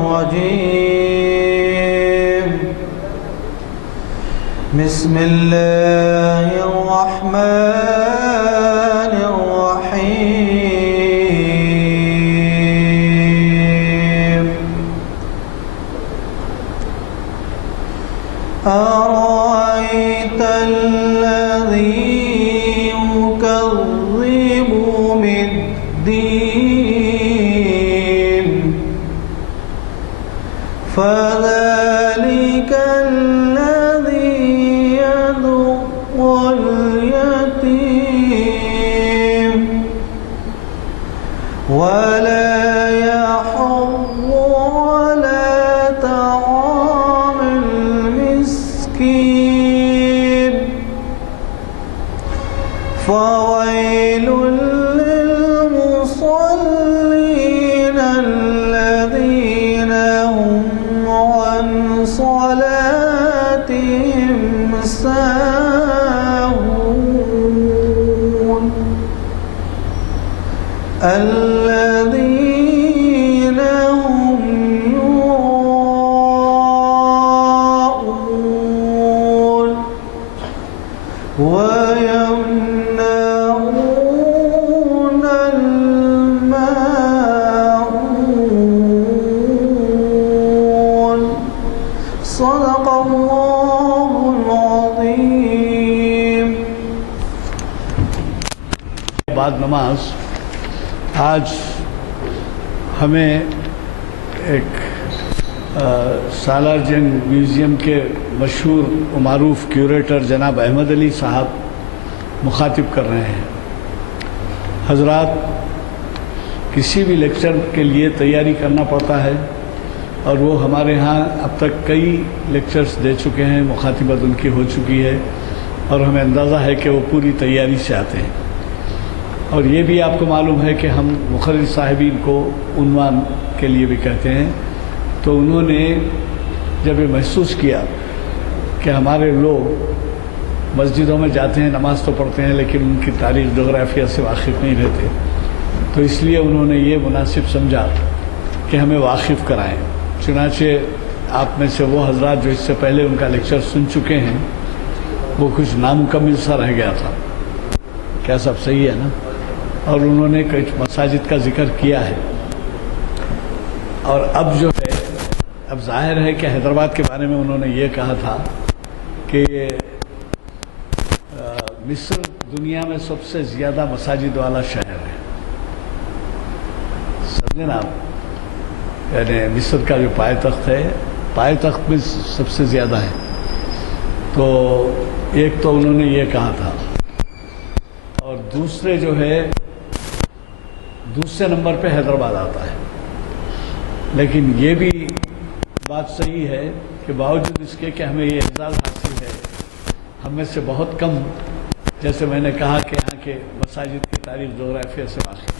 الرجيم بسم الله الرحمن الرحيم أرأيت الذي يكذب بالدين فذلك الذي يدع اليتيم ولا يحض على طعام المسكين فويل للمصلين الذين هم عن صلاتهم ساهون الذين هم يراءون ويمنعون الماعون صدق الله العظيم. بعد نماز آج ہمیں ایک سالار جنگ میوزیم کے مشہور و معروف کیوریٹر جناب احمد علی صاحب مخاطب کر رہے ہیں. حضرات، کسی بھی لیکچر کے لیے تیاری کرنا پڑتا ہے اور وہ ہمارے ہاں اب تک کئی لیکچرز دے چکے ہیں، مخاطبت ان کی ہو چکی ہے اور ہمیں اندازہ ہے کہ وہ پوری تیاری سے آتے ہیں. اور یہ بھی آپ کو معلوم ہے کہ ہم مخرج صاحبین کو عنوان کے لیے بھی کہتے ہیں. تو انہوں نے جب یہ محسوس کیا کہ ہمارے لوگ مسجدوں میں جاتے ہیں، نماز تو پڑھتے ہیں لیکن ان کی تاریخ جغرافیہ سے واقف نہیں رہتے، تو اس لیے انہوں نے یہ مناسب سمجھا کہ ہمیں واقف کرائیں. چنانچہ آپ میں سے وہ حضرات جو اس سے پہلے ان کا لیکچر سن چکے ہیں، وہ کچھ نامکمل سا رہ گیا تھا. کیا سب صحیح ہے نا؟ اور انہوں نے کچھ مساجد کا ذکر کیا ہے. اور اب جو ہے، اب ظاہر ہے کہ حیدرآباد کے بارے میں انہوں نے یہ کہا تھا کہ مصر دنیا میں سب سے زیادہ مساجد والا شہر ہے. سمجھے نا آپ؟ یعنی مصر کا جو پائے تخت ہے، پائے تخت میں سب سے زیادہ ہے. تو ایک تو انہوں نے یہ کہا تھا، اور دوسرے جو ہے دوسرے نمبر پہ حیدرآباد آتا ہے. لیکن یہ بھی بات صحیح ہے کہ باوجود اس کے کہ ہمیں یہ اعزاز حاصل ہے، ہم میں سے بہت کم، جیسے میں نے کہا کہ یہاں کے مساجد کی تاریخ جغرافیہ سے واقف،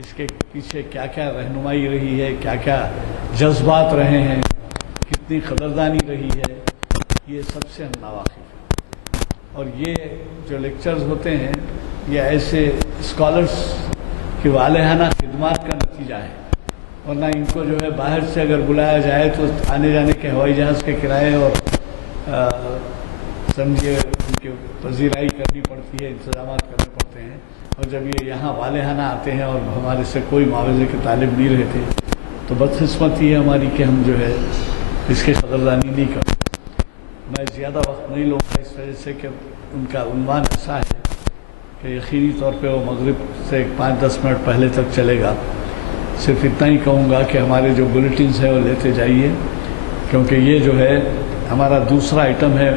اس کے پیچھے کیا کیا رہنمائی رہی ہے، کیا کیا جذبات رہے ہیں، کتنی قدردانی رہی ہے، یہ سب سے ہم ناواقف ہیں. اور یہ جو لیکچرز ہوتے ہیں یہ ایسے اسکالرس کی والہانہ خدمات کا نتیجہ ہے. ورنہ ان کو جو ہے باہر سے اگر بلایا جائے تو آنے جانے کے ہوائی جہاز کے کرائے اور سمجھیے ان کی پذیرائی کرنی پڑتی ہے، انتظامات کرنے پڑتے ہیں. اور جب یہ یہاں والہانہ آتے ہیں اور ہمارے سے کوئی معاوضے کے طالب نہیں رہتے تو بدقسمتی ہے ہماری کہ ہم جو ہے اس کی قدردانی نہیں کرتے. میں زیادہ وقت نہیں لوں گا اس وجہ سے کہ ان کا عنوان ایسا ہے کہ یقینی طور پہ وہ مغرب سے 5-10 منٹ پہلے تک چلے گا. صرف اتنا ہی کہوں گا کہ ہمارے جو بلیٹنز ہیں وہ لیتے جائیے، کیونکہ یہ جو ہے ہمارا دوسرا آئٹم ہے.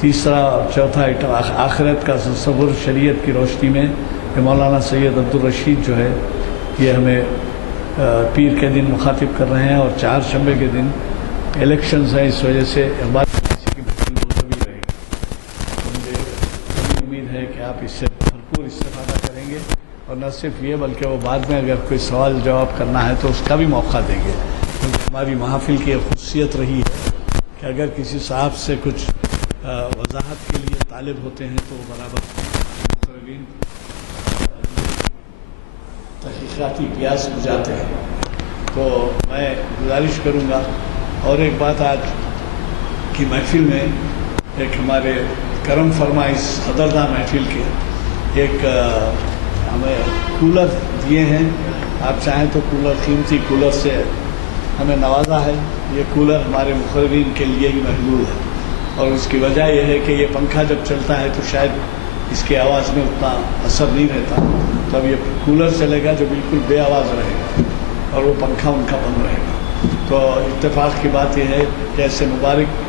تیسرا اور چوتھا آئٹم آخرت کا تصور شریعت کی روشنی میں، کہ مولانا سید عبدالرشید جو ہے یہ ہمیں پیر کے دن مخاطب کر رہے ہیں، اور 4 شنبے کے دن الیکشنز ہیں، اس وجہ سے اقبال کسی کی بھرپور بھی رہے گا. مجھے امید ہے کہ آپ اس سے بھرپور استفادہ کریں گے، اور نہ صرف یہ بلکہ وہ بعد میں اگر کوئی سوال جواب کرنا ہے تو اس کا بھی موقع دیں گے. کیونکہ ہماری محافل کی ایک خصوصیت رہی ہے کہ اگر کسی صاحب سے کچھ وضاحت کے لیے طالب ہوتے ہیں تو وہ برابر تحقیقاتی پیاس بجھاتے ہیں. تو تو میں گزارش کروں گا. اور ایک بات، آج کی محفل میں ایک ہمارے کرم فرما اس قدرداں محفل کے ایک ہمیں کولر دیے ہیں. آپ چاہیں تو کولر، قیمتی کولر سے ہمیں نوازا ہے. یہ کولر ہمارے مقررین کے لیے ہی محدود ہے، اور اس کی وجہ یہ ہے کہ یہ پنکھا جب چلتا ہے تو شاید اس کی آواز میں اتنا اثر نہیں رہتا. تب یہ کولر چلے گا جو بالکل بے آواز رہے گا، اور وہ پنکھا ان کا بند رہے گا. تو اتفاق کی بات یہ ہے کہ ایسے مبارک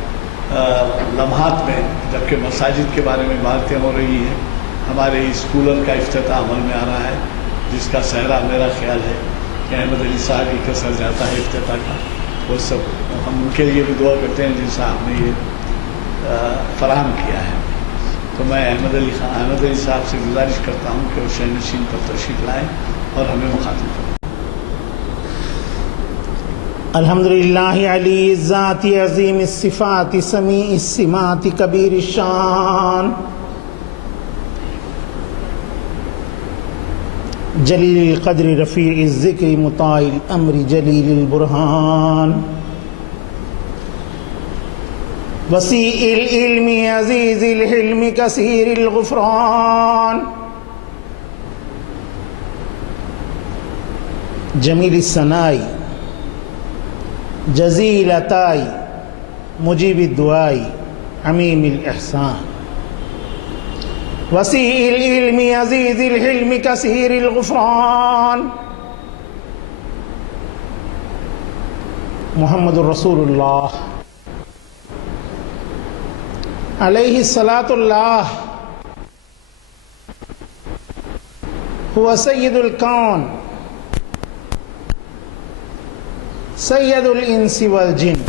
لمحات میں، جبکہ مساجد کے بارے میں باتیں ہو رہی ہیں، ہمارے اس کولر کا افتتاح عمل میں آ رہا ہے، جس کا سہرا میرا خیال ہے کہ احمد علی صاحب ہی کا سر جاتا ہے افتتاح کا. وہ سب ہم ان کے لیے بھی دعا کرتے ہیں جن صاحب نے یہ فراہم کیا ہے. تو میں احمد علی صاحب سے گزارش کرتا ہوں کہ وہ شہ نشین پر تشریف لائیں اور ہمیں مخاطب کریں. الحمدللہ علی الذات عظیم الصفات سمیع السمات کبیر الشان جلیل القدر رفیع الذکر مطاع الامر جلیل البرہان وسیع العلم عزیز الحلم کثیر الغفران جمیل الثناء جزیل عطائی مجیب الدعائی عمیم الاحسان وسیع العلم عزیز الحلم کثیر الغفران محمد الرسول اللہ علیہ الصلاۃ اللہ هو سید الکون سید الانس والجن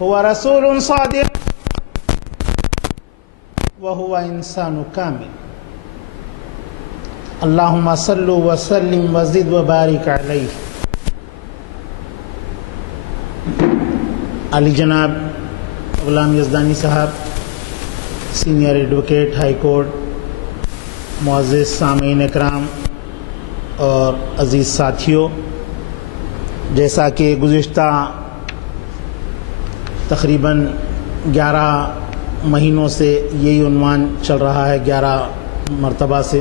هو رسول صادق وهو انسان کامل اللہم صل وسلم وزد وبارک علیہ. علی جناب غلام یزدانی صاحب، سینئر ایڈوکیٹ ہائی کورٹ، معزز سامعین اکرام اور عزیز ساتھیوں، جیسا کہ گزشتہ تقریباً 11 مہینوں سے یہی عنوان چل رہا ہے، 11 مرتبہ سے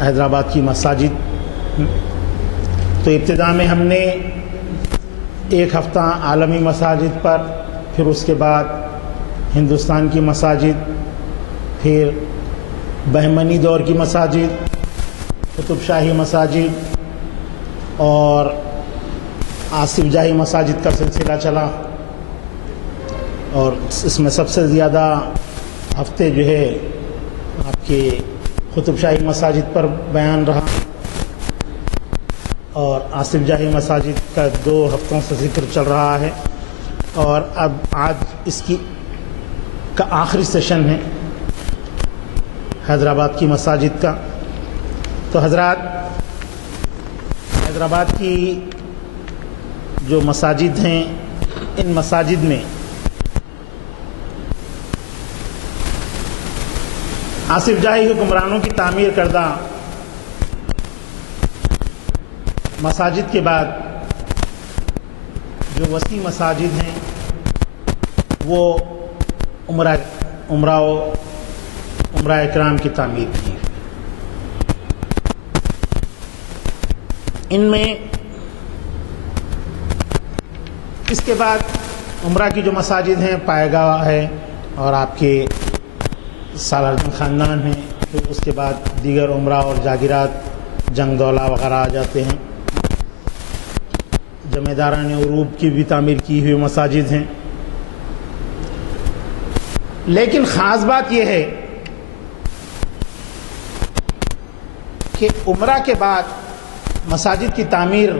حیدرآباد کی مساجد. تو ابتدا میں ہم نے ایک ہفتہ عالمی مساجد پر، پھر اس کے بعد ہندوستان کی مساجد، پھر بہمنی دور کی مساجد، قطب شاہی مساجد اور آصف جاہی مساجد کا سلسلہ چلا. اور اس میں سب سے زیادہ ہفتے جو ہے آپ کے قطب شاہی مساجد پر بیان رہا، اور آصف جاہی مساجد کا 2 ہفتوں سے ذکر چل رہا ہے. اور اب آج اس کا آخری سیشن ہے حیدرآباد کی مساجد کا. تو حضرات، حیدرآباد کی جو مساجد ہیں، ان مساجد میں آصف جاہی حکمرانوں کی تعمیر کردہ مساجد کے بعد جو وسیع مساجد ہیں وہ عمرہ اکرام کی تعمیر کی. ان میں اس کے بعد عمرہ کی جو مساجد ہیں، پائے گاہ ہے اور آپ کے سالارجن خاندان ہیں. پھر اس کے بعد دیگر عمرہ اور جاگیرات، جنگ دولہ وغیرہ آ جاتے ہیں. جمیداران عروب کی بھی تعمیر کی ہوئی مساجد ہیں. لیکن خاص بات یہ ہے کہ عمرہ کے بعد مساجد کی تعمیر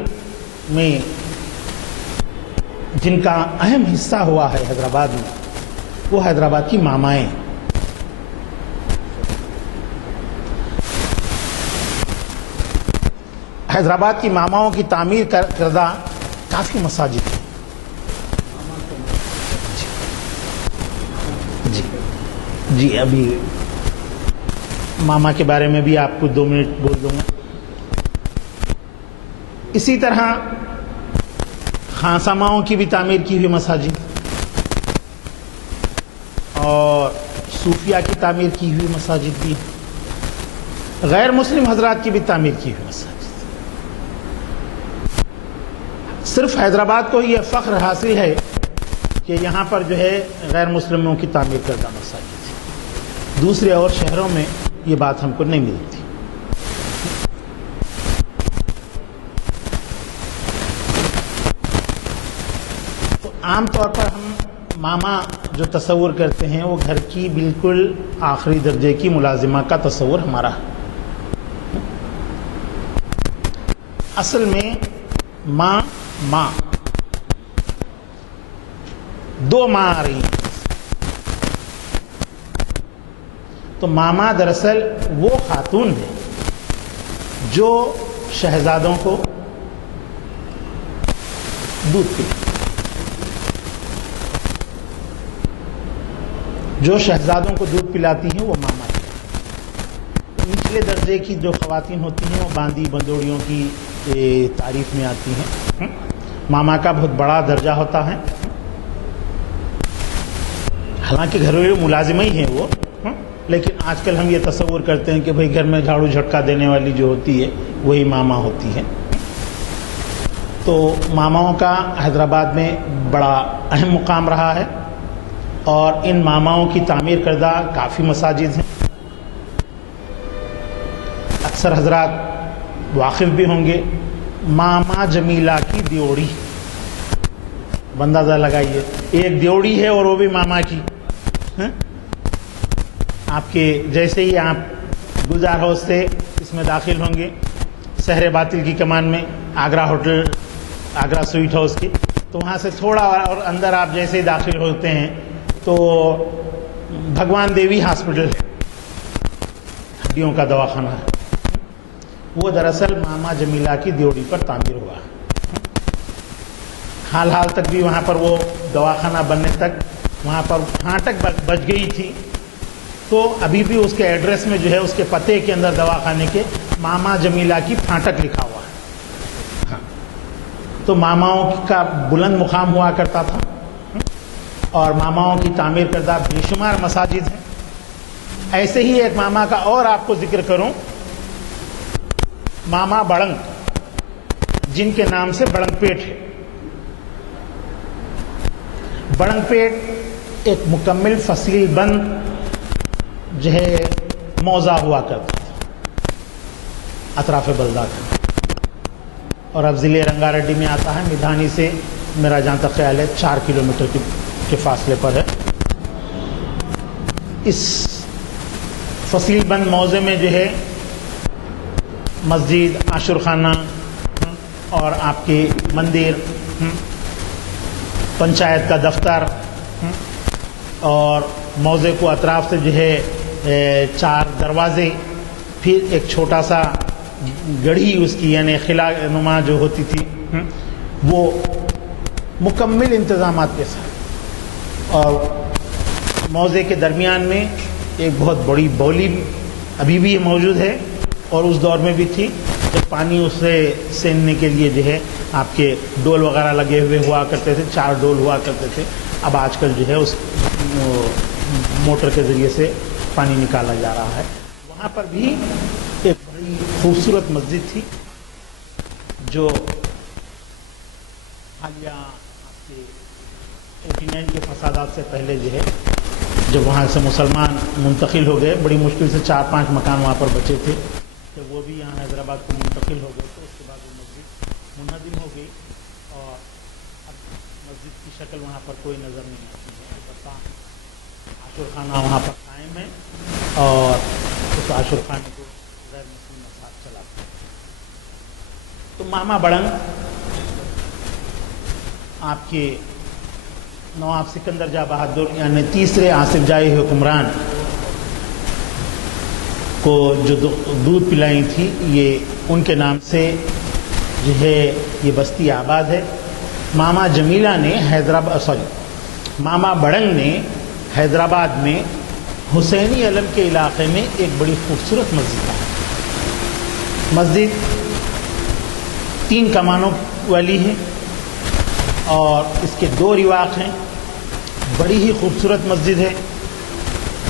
میں جن کا اہم حصہ ہوا ہے حیدرآباد میں، وہ حیدرآباد کی مامائیں. حیدرآباد کی ماماؤں کی تعمیر کردہ کافی مساجد ہیں. جی ابھی ماما کے بارے میں بھی آپ کو 2 منٹ بول دوں گا. اسی طرح خانساماؤں کی بھی تعمیر کی ہوئی مساجد اور صوفیہ کی تعمیر کی ہوئی مساجد بھی، غیر مسلم حضرات کی بھی تعمیر کی ہوئی مساجد۔ صرف حیدرآباد کو یہ فخر حاصل ہے کہ یہاں پر جو ہے غیر مسلموں کی تعمیر کردہ مساجد ہے، دوسرے اور شہروں میں یہ بات ہم کو نہیں ملتی۔ تو عام طور پر ہم ماما جو تصور کرتے ہیں وہ گھر کی بالکل آخری درجے کی ملازمہ کا تصور ہمارا ہے۔ اصل میں ماں دو ماں آ رہی ہیں، تو ماما دراصل وہ خاتون ہے جو شہزادوں کو دودھ پلاتی، جو شہزادوں کو دودھ پلاتی ہیں وہ ماما ہے۔ نچلے درجے کی جو خواتین ہوتی ہیں وہ باندی بندوڑیوں کی تعریف میں آتی ہیں۔ ماما کا بہت بڑا درجہ ہوتا ہے، حالانکہ گھریلو ملازمہ ہی ہیں وہ، لیکن آج کل ہم یہ تصور کرتے ہیں کہ بھئی گھر میں جھاڑو جھٹکا دینے والی جو ہوتی ہے وہی ماما ہوتی ہے۔ تو ماماؤں کا حیدرآباد میں بڑا اہم مقام رہا ہے، اور ان ماماؤں کی تعمیر کردہ کافی مساجد ہیں۔ اکثر حضرات واقف بھی ہوں گے، ماما جمیلہ کی دیوڑی، اندازہ لگائیے ایک دیوڑی ہے اور وہ بھی ماما کی۔ آپ کے جیسے ہی آپ گلزار ہاؤس سے اس میں داخل ہوں گے، سحر باطل کی کمان میں Agra hotel, Agra sweet house کی، تو وہاں سے تھوڑا اور اندر آپ جیسے ہی داخل ہوتے ہیں تو بھگوان دیوی ہاسپٹل، ہڈیوں کا دواخانہ ہے، وہ دراصل ماما جمیلہ کی دیوڑی پر تعمیر ہوا۔ حال تک بھی وہاں پر وہ دواخانہ بننے تک وہاں پر پھانٹک بچ گئی تھی، تو ابھی بھی اس کے ایڈریس میں جو ہے اس کے پتے کے اندر دواخانے کے ماما جمیلہ کی پھانٹک لکھا ہوا ہے۔ تو ماماؤں کا بلند مقام ہوا کرتا تھا، اور ماماؤں کی تعمیر کردہ بے شمار مساجد ہیں۔ ایسے ہی ایک ماما کا اور آپ کو ذکر کروں، ماما بڑنگ، جن کے نام سے بڑنگ پیٹ ہے۔ بڑنگ پیٹ ایک مکمل فصیل بند جو ہے موضع ہوا کرتا تھا اطراف بلدہ کا، اور اب ضلع رنگا ریڈی میں آتا ہے۔ میدانی سے میرا جہاں تک خیال ہے 4 کلومیٹر کے فاصلے پر ہے۔ اس فصیل بند موضع میں جو ہے مسجد، عاشور خانہ اور آپ کے مندر، پنچایت کا دفتر، اور موضع کو اطراف سے جو ہے 4 دروازے، پھر ایک چھوٹا سا گڑھی اس کی یعنی خلا نما جو ہوتی تھی، وہ مکمل انتظامات کے ساتھ، اور موضع کے درمیان میں ایک بہت بڑی بولی ابھی بھی موجود ہے، اور اس دور میں بھی تھی جب پانی اس سے سیننے کے لیے جو ہے آپ کے ڈول وغیرہ لگے ہوئے ہوا کرتے تھے، 4 ڈول ہوا کرتے تھے۔ اب آج کل جو ہے اس موٹر کے ذریعے سے پانی نکالا جا رہا ہے۔ وہاں پر بھی ایک بڑی خوبصورت مسجد تھی جو حالیہ 89 کے فسادات سے پہلے جو ہے جب وہاں سے مسلمان منتقل ہو گئے، بڑی مشکل سے 4-5 مکان وہاں پر بچے تھے، جب وہ بھی یہاں حیدرآباد کو منتقل ہو گئے تو اس کے بعد وہ مسجد منہدم ہو گئی، اور اب مسجد کی شکل وہاں پر کوئی نظر نہیں آتی ہے۔ البتہ عاشور خانہ وہاں پر قائم ہے، اور اس عاشور خانے کو غیر مسلم افراد چلاتے ہیں۔ تو ماما بڑنگ آپ کے نواب سکندر جاں بہادر یعنی تیسرے آصف جائی حکمران کو جو دودھ پلائی تھی، یہ ان کے نام سے جو ہے یہ بستی آباد ہے۔ ماما جمیلہ نے ماما بڑنگ نے حیدرآباد میں حسینی علم کے علاقے میں ایک بڑی خوبصورت مسجد ہے۔ مسجد 3 کمانوں والی ہے اور اس کے 2 رواق ہیں. بڑی ہی خوبصورت مسجد ہے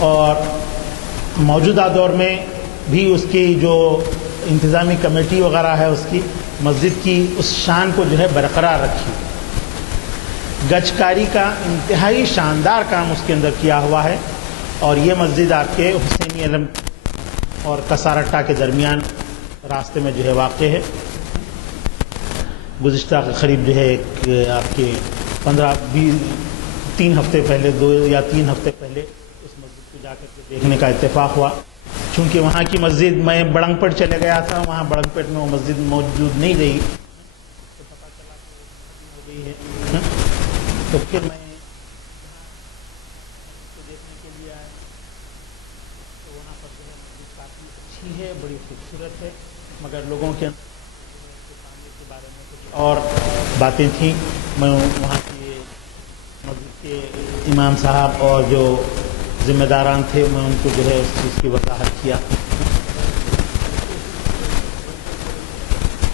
اور موجودہ دور میں بھی اس کی جو انتظامی کمیٹی وغیرہ ہے اس کی مسجد کی اس شان کو جو ہے برقرار رکھی. گچ کاری کا انتہائی شاندار کام اس کے اندر کیا ہوا ہے اور یہ مسجد آپ کے حسینی علم اور کسارٹا کے درمیان راستے میں جو ہے واقع ہے. گزشتہ قریب جو ہے آپ کے 3 ہفتے پہلے 2 یا 3 ہفتے پہلے اس مسجد کو جا کر کے دیکھنے کا اتفاق ہوا. چونکہ وہاں کی مسجد میں بڑنگ پیٹ چلے گیا تھا, وہاں بڑنگ پیٹ میں وہ مسجد موجود نہیں رہی تو پتہ چلا کہ ہو گئی ہے. تو پھر میں دیکھنے کے لیے آیا تو وہاں پر جو ہے مسجد کافی اچھی ہے, بڑی خوبصورت ہے, مگر لوگوں کے تعمیر کے بارے میں کچھ اور باتیں تھیں. میں وہاں کے مسجد کے امام صاحب اور جو ذمہ داران تھے میں ان کو جو ہے اس چیز کی وضاحت کیا.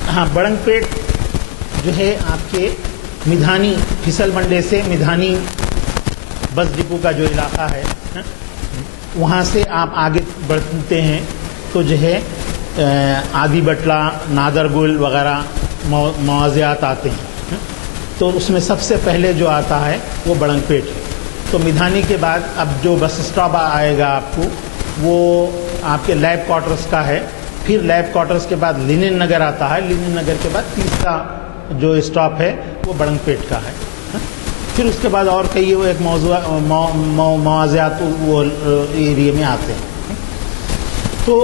ہاں, بڑنگ پیٹ جو ہے آپ کے مدھانی پھسل منڈے سے مدھانی بس ڈپو کا جو علاقہ ہے وہاں سے آپ آگے بڑھتے ہیں تو جو ہے آدھی بٹلا, نادر گل وغیرہ مواضعات آتے ہیں. تو اس میں سب سے پہلے جو آتا ہے وہ بڑنگ پیٹ ہے. تو مدھانی کے بعد اب جو بس اسٹاپ آئے گا آپ کو وہ آپ کے لیب کوارٹرز کا ہے. پھر لیب کوارٹرز کے بعد لینن نگر آتا ہے. لینن نگر کے بعد تیسرا جو اسٹاپ ہے وہ بڑنگ پیٹ کا ہے. پھر اس کے بعد اور کئی وہ ایک مواضعات وہ ایریے میں آتے ہیں. تو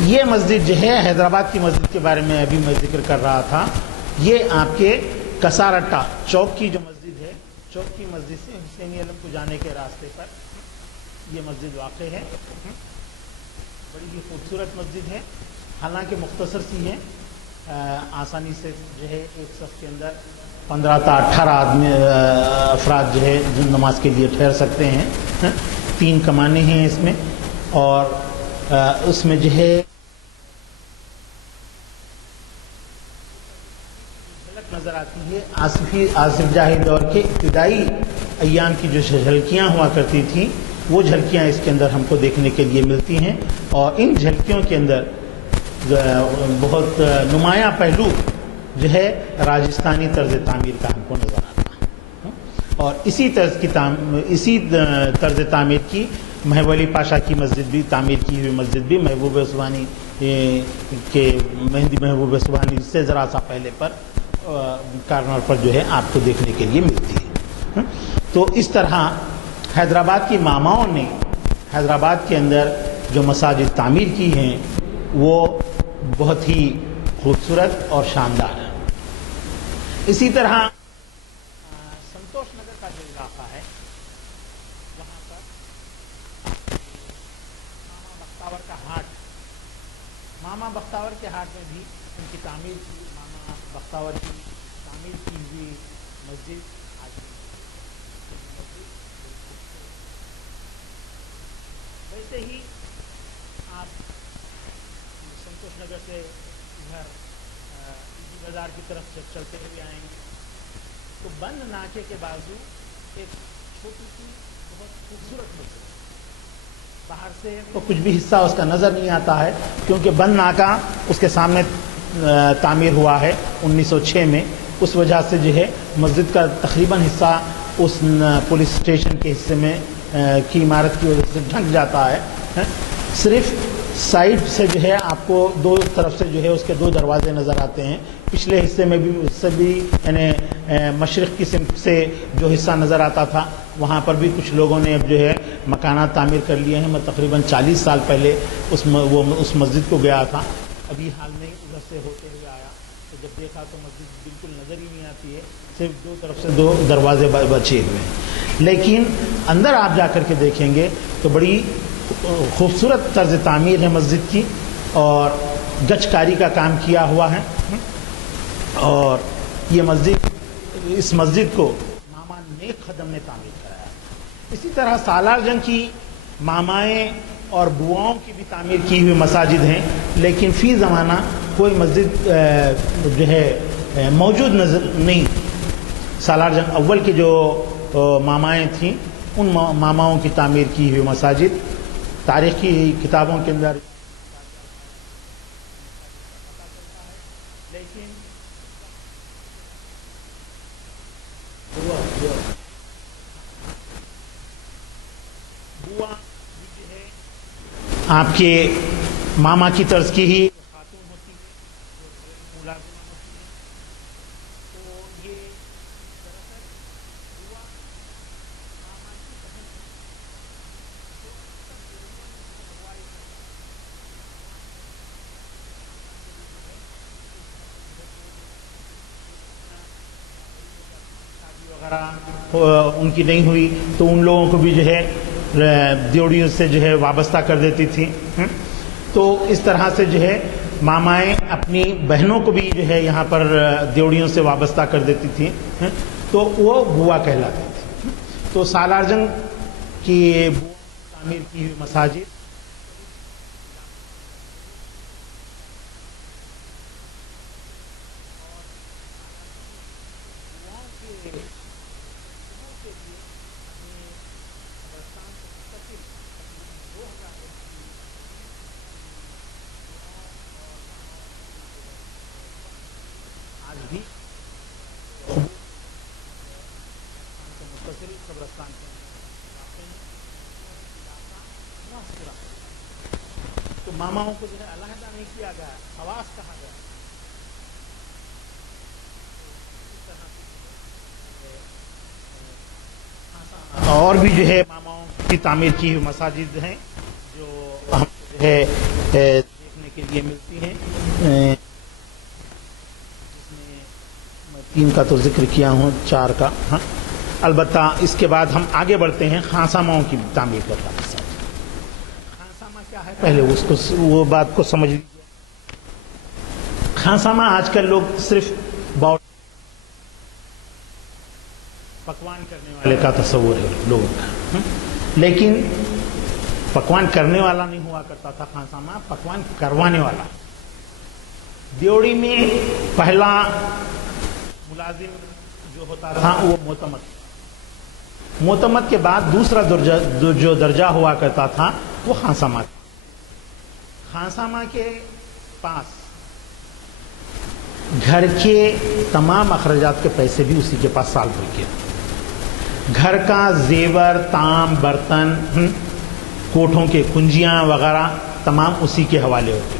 یہ مسجد جو ہے حیدرآباد کی مسجد کے بارے میں ابھی میں ذکر کر رہا تھا. یہ آپ کے کسارٹا چوک کی جو مسجد ہے, چوک کی مسجد سے حسینی علم کو جانے کے راستے پر یہ مسجد واقع ہے. بڑی ہی خوبصورت مسجد ہے, حالانکہ مختصر سی ہے. آسانی سے جو ہے ایک صف کے اندر 15 تا 18 افراد جو ہے نماز کے لیے ٹھہر سکتے ہیں. 3 کمانے ہیں اس میں اور اس میں جو ہے جھلک نظر آتی ہے آصف جاہی دور کے ابتدائی ایام کی جو جھلکیاں ہوا کرتی تھیں وہ جھلکیاں اس کے اندر ہم کو دیکھنے کے لیے ملتی ہیں. اور ان جھلکیوں کے اندر بہت نمایاں پہلو جو ہے راجستھانی طرز تعمیر کا ہم کو نظر آتا ہے. اور اسی طرز تعمیر کی محب علی پاشا کی مسجد بھی, تعمیر کی ہوئی مسجد بھی محبوب سبحانی کے مہندی محبوب سبحانی سے ذرا سا پہلے پر کارنر پر جو ہے آپ کو دیکھنے کے لیے ملتی ہے. تو اس طرح حیدرآباد کی ماماؤں نے حیدرآباد کے اندر جو مساجد تعمیر کی ہیں وہ بہت ہی خوبصورت اور شاندار ہے. اسی طرح سنتوش نگر کا جو علاقہ ہے وہاں پر ماما بختاور کے ہاٹ میں بھی ان کی تعمیر کی, ماما بختاور کی تعمیر کی ہوئی مسجد آج ویسے ہی آپ سنتوش نگر سے ادھر بازار کی طرف جب چلتے ہوئے آئیں گے تو بند ناکے کے بازو ایک چھوٹی سی بہت خوبصورت مسجد, باہر سے تو کچھ بھی حصہ اس کا نظر نہیں آتا ہے کیونکہ بند ناکا اس کے سامنے تعمیر ہوا ہے 1906 میں. اس وجہ سے جو ہے مسجد کا تقریباً حصہ اس پولیس اسٹیشن کے حصے میں کی عمارت کی وجہ سے ڈھک جاتا ہے. صرف سائڈ سے جو ہے آپ کو 2 طرف سے جو ہے اس کے 2 دروازے نظر آتے ہیں. پچھلے حصے میں بھی اس سے بھی یعنی مشرق کی سمت سے جو حصہ نظر آتا تھا وہاں پر بھی کچھ لوگوں نے اب جو ہے مکانات تعمیر کر لیے ہیں. میں تقریباً 40 سال پہلے اس مسجد کو گیا تھا, ابھی حال میں ادھر سے ہوتے ہوئے آیا تو جب دیکھا تو مسجد بالکل نظر ہی نہیں آتی ہے, صرف 2 طرف سے 2 دروازے بچے ہوئے ہیں. لیکن اندر آپ جا کر کے دیکھیں گے تو بڑی خوبصورت طرز تعمیر ہے مسجد کی اور گچ کاری کا کام کیا ہوا ہے. اور یہ مسجد, اس مسجد کو ماما نیک خدم نے تعمیر کرایا. اسی طرح سالار جنگ کی مامائیں اور بواؤں کی بھی تعمیر کی ہوئی مساجد ہیں, لیکن فی زمانہ کوئی مسجد جو ہے موجود نظر نہیں. سالار جنگ اول کے جو مامائیں تھیں ان ماماؤں کی تعمیر کی ہوئی مساجد تاریخی کتابوں کے اندر لیکن آپ کے ماما کی طرز کی ہی خاتون ہوتی ہے جو ملازمہ ہوتی ہے. تو یہ وغیرہ ان کی نہیں ہوئی تو ان لوگوں کو بھی جو ہے دیوڑیوں سے جو ہے وابستہ کر دیتی تھی. تو اس طرح سے جو ہے مامائیں اپنی بہنوں کو بھی جو ہے یہاں پر دیوڑیوں سے وابستہ کر دیتی تھیں تو وہ بوا کہلاتی تھی. تو سالار جنگ کی تعمیر کی ہوئی مساجد قبرستان تو ماماؤں کو جو ہے علیحدہ نہیں کیا گیا, خواص کہا گیا. اور بھی جو ہے ماماؤں کی تعمیر کی ہوئی مساجد ہیں جو ہم جو ہے دیکھنے کے لیے ملتی ہیں. جس میں میں 3 کا تو ذکر کیا ہوں, 4 کا. ہاں البتہ اس کے بعد ہم آگے بڑھتے ہیں خانساماؤں کی تعمیر کرتا ہے. خانسامہ کیا ہے پہلے اس کو وہ بات کو سمجھ لیجیے. خانسامہ آج کل لوگ صرف پکوان کرنے والے کا تصور ہے لوگوں کا, لیکن پکوان کرنے والا نہیں ہوا کرتا تھا خانسامہ, پکوان کروانے والا. دیوڑی میں پہلا ملازم جو ہوتا تھا وہ معتمد. معتمد کے بعد دوسرا جو درجہ ہوا کرتا تھا وہ خانسامہ. خانسامہ کے پاس گھر کے تمام اخراجات کے پیسے بھی اسی کے پاس سال بھر کے. گھر کا زیور, تام, برتن, کوٹھوں کے کنجیاں وغیرہ تمام اسی کے حوالے ہوتے.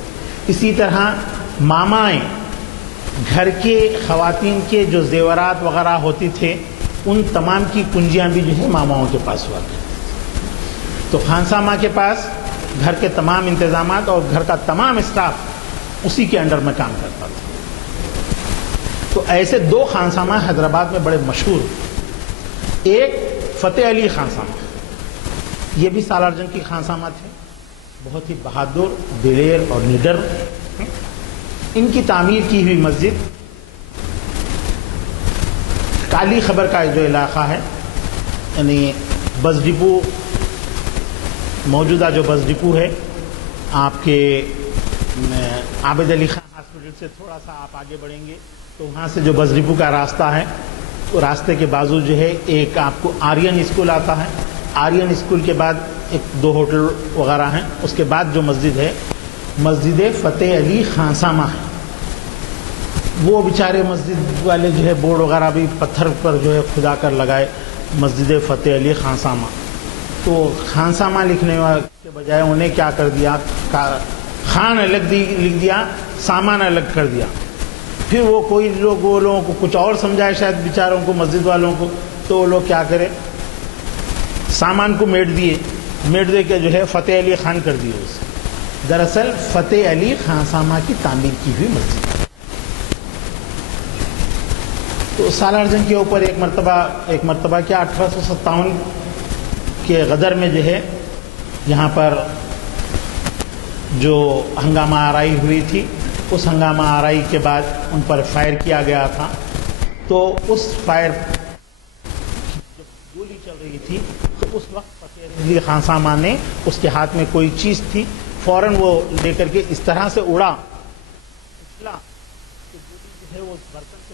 اسی طرح مامائیں گھر کے خواتین کے جو زیورات وغیرہ ہوتی تھے ان تمام کی کنجیاں بھی جو ہے ماماؤں کے پاس ہوا کرتی. تو خانسامہ کے پاس گھر کے تمام انتظامات اور گھر کا تمام اسٹاف اسی کے انڈر میں کام کرتا تھا. تو ایسے 2 خانسامہ حیدرآباد میں بڑے مشہور. ایک فتح علی خانسامہ, یہ بھی سالار جنگ کی خانسامہ تھے, بہت ہی بہادر, دلیر اور نڈر. ان کی تعمیر کی ہوئی مسجد کالی خبر کا جو علاقہ ہے, یعنی بس ڈپو, موجودہ جو بس ڈپو ہے آپ کے عابد علی خان ہاسپٹل سے تھوڑا سا آپ آگے بڑھیں گے تو وہاں سے جو بس ڈپو کا راستہ ہے, راستے کے بازو جو ہے ایک آپ کو آرین اسکول آتا ہے. آرین اسکول کے بعد 1-2 ہوٹل وغیرہ ہیں. اس کے بعد جو مسجد ہے مسجد فتح علی خانسامہ ہے. وہ بیچارے مسجد والے جو ہے بورڈ وغیرہ بھی پتھر پر جو ہے کھدا کر لگائے, مسجد فتح علی خانسامہ. تو خانسامہ لکھنے کے بجائے انہیں کیا کر دیا, خان الگ لکھ دیا, سامان الگ کر دیا. پھر وہ کوئی لوگ وہ لوگوں کو کچھ اور سمجھائے شاید بیچاروں کو, مسجد والوں کو, تو وہ لوگ کیا کرے, سامان کو میٹ دے کے جو ہے فتح علی خان کر دیے اسے. دراصل فتح علی خانسامہ کی تعمیر کی ہوئی مسجد. تو سالار جنگ کے اوپر ایک مرتبہ کیا 1857 کے غدر میں جو ہے یہاں پر جو ہنگامہ آرائی ہوئی تھی, اس ہنگامہ آرائی کے بعد ان پر فائر کیا گیا تھا. تو اس فائر جب گولی چل رہی تھی تو اس وقت فتح علی خانسامہ نے, اس کے ہاتھ میں کوئی چیز تھی, فوراً وہ لے کر کے اس طرح سے اڑا کہ گولی جو ہے وہ برتن سے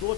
2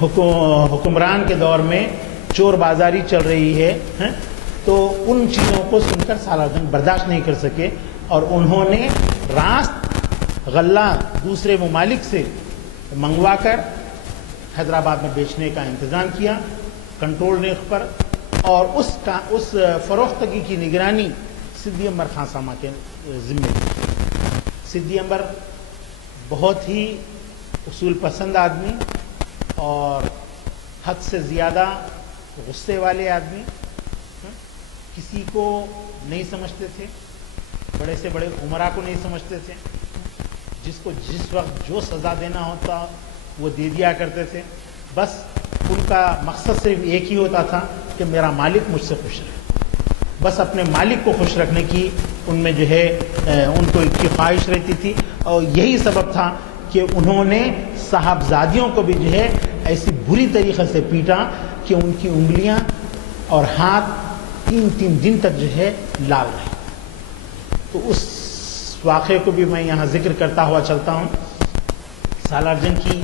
حکمران کے دور میں چور بازاری چل رہی ہے تو ان چیزوں کو سن کر سالار جنگ برداشت نہیں کر سکے اور انہوں نے راست غلہ دوسرے ممالک سے منگوا کر حیدرآباد میں بیچنے کا انتظام کیا کنٹرول ریٹ پر، اور اس فروختگی کی نگرانی سدھی انبر خان ساما کے ذمے تھی۔ سدھی انبر بہت ہی اصول پسند آدمی اور حد سے زیادہ غصے والے آدمی، کسی کو نہیں سمجھتے تھے، بڑے سے بڑے عمرا کو نہیں سمجھتے تھے، جس کو جس وقت جو سزا دینا ہوتا وہ دے دیا کرتے تھے، بس ان کا مقصد صرف ایک ہی ہوتا تھا کہ میرا مالک مجھ سے خوش رہے، بس اپنے مالک کو خوش رکھنے کی ان میں جو ہے ان کو ایک کی خواہش رہتی تھی، اور یہی سبب تھا کہ انہوں نے صاحبزادیوں کو بھی جو ہے ایسی بری طریقے سے پیٹا کہ ان کی انگلیاں اور ہاتھ 3 دن تک جو ہے لال رہے۔ تو اس واقعے کو بھی میں یہاں ذکر کرتا ہوا چلتا ہوں۔ سالار جنگ کی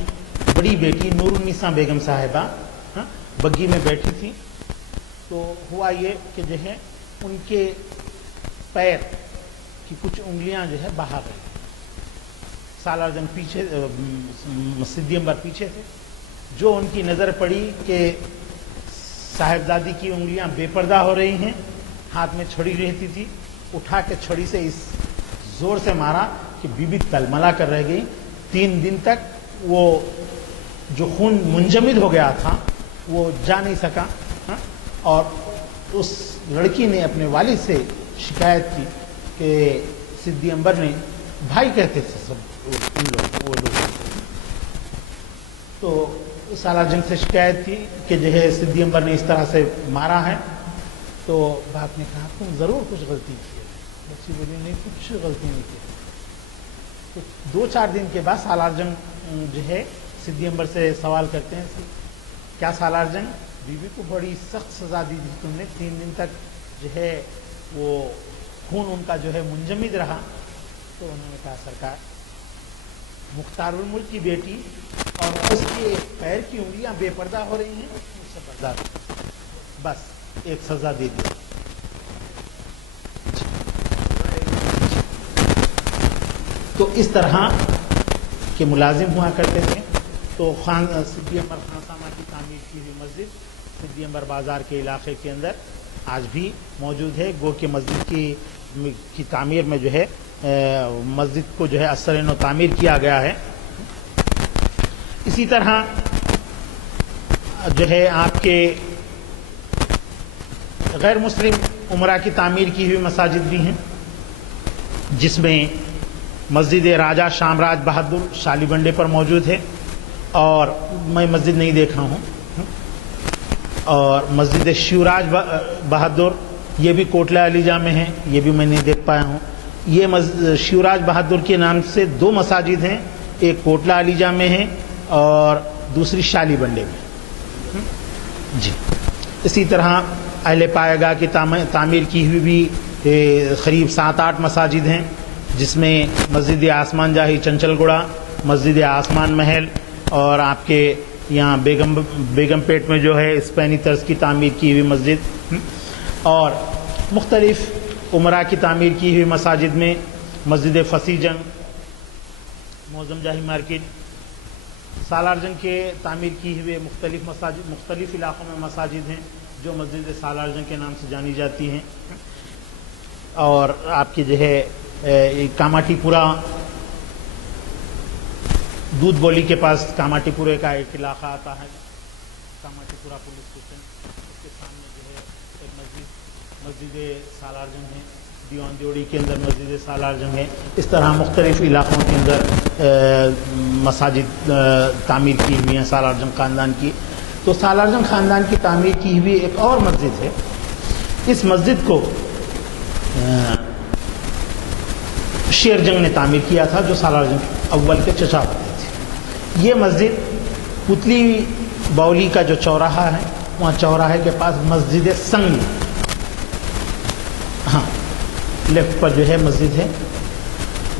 بڑی بیٹی نور النساء بیگم صاحبہ بگی میں بیٹھی تھی، تو ہوا یہ کہ جو ہے ان کے پیر کی کچھ انگلیاں جو ہے باہر رہی۔ سالار جنگ پیچھے، سدھی انبر پیچھے تھے، جو ان کی نظر پڑی کہ صاحبزادی کی انگلیاں بے پردہ ہو رہی ہیں، ہاتھ میں چھڑی رہتی تھی، اٹھا کے چھڑی سے اس زور سے مارا کہ بی بی تلملا کر رہ گئی۔ 3 دن تک وہ جو خون منجمد ہو گیا تھا وہ جا نہیں سکا، اور اس لڑکی نے اپنے والد سے شکایت کی کہ سدھی انبر نے، بھائی کہتے تھے سب وہ لوگ، تو سالار جنگ سے شکایت کی کہ جو ہے سدھی انبر نے اس طرح سے مارا ہے۔ تو باپ نے کہا تم ضرور کچھ غلطی کی ہے۔ بچی بولی نہیں، کچھ غلطی نہیں کی۔ تو 2-4 دن کے بعد سالار جنگ جو ہے سدھی انبر سے سوال کرتے ہیں، کیا سالار جنگ بی بی کو بڑی سخت سزا دی تھی تم نے، 3 دن تک جو ہے وہ خون ان کا جو ہے منجمد رہا؟ تو انہوں نے کہا سرکار، مختار الملک کی بیٹی اور اس کے پیر کی انگلیاں بے پردہ ہو رہی ہیں، مجھ سے برداشت، بس ایک سزا دے دی۔ تو اس طرح کے ملازم ہوا کرتے تھے۔ تو سدھی انبر خان ساما کی تعمیر کی ہوئی مسجد سدھی انبر بازار کے علاقے کے اندر آج بھی موجود ہے۔ گو کہ مسجد کی تعمیر میں جو ہے مسجد کو جو ہے اثر نو تعمیر کیا گیا ہے۔ اسی طرح جو ہے آپ کے غیر مسلم عمرہ کی تعمیر کی ہوئی مساجد بھی ہیں، جس میں مسجد راجہ شام راج بہادر شالی بنڈے پر موجود ہے، اور میں مسجد نہیں دیکھا ہوں، اور مسجد شیوراج بہادر یہ بھی کوٹلہ علیجہ میں ہے، یہ بھی میں نہیں دیکھ پایا ہوں۔ یہ شیوراج بہادر کے نام سے 2 مساجد ہیں، ایک کوٹلہ علیجہ میں ہے اور دوسری شالی بنڈے میں جی۔ اسی طرح اہل پایہ گاہ کی تعمیر کی ہوئی بھی قریب 7-8 مساجد ہیں، جس میں مسجد آسمان جاہی چنچل گڑا، مسجد آسمان محل، اور آپ کے یہاں بیگم پیٹ میں جو ہے اسپینی طرز کی تعمیر کی ہوئی مسجد، اور مختلف عمرہ کی تعمیر کی ہوئی مساجد میں مسجد فصیح جنگ، معظم جاہی مارکیٹ، سالار جنگ کے تعمیر کی ہوئے مختلف علاقوں میں مساجد ہیں جو مسجد سالار جنگ کے نام سے جانی جاتی ہیں۔ اور آپ کی جو ہے کاماٹی پورہ دودھ بولی کے پاس کاماٹی پورے کا ایک علاقہ آتا ہے، کاماٹی پورہ پولیس اسٹیشن، اس کے سامنے جو ہے ایک مسجد سالار جنگ ہے، دیوان دیوڑی کے اندر مسجد سالار جنگ ہے۔ اس طرح مختلف علاقوں کے اندر مساجد تعمیر کی ہوئی ہیں سالار جنگ خاندان کی۔ تو سالار جنگ خاندان کی تعمیر کی ہوئی ایک اور مسجد ہے، اس مسجد کو شیر جنگ نے تعمیر کیا تھا، جو سالار جنگ اول کے چچا ہوتے تھے۔ یہ مسجد پتلی باولی کا جو چوراہا ہے، وہاں چوراہے کے پاس مسجد سنگ، ہاں لیفٹ پر جو ہے مسجد ہے،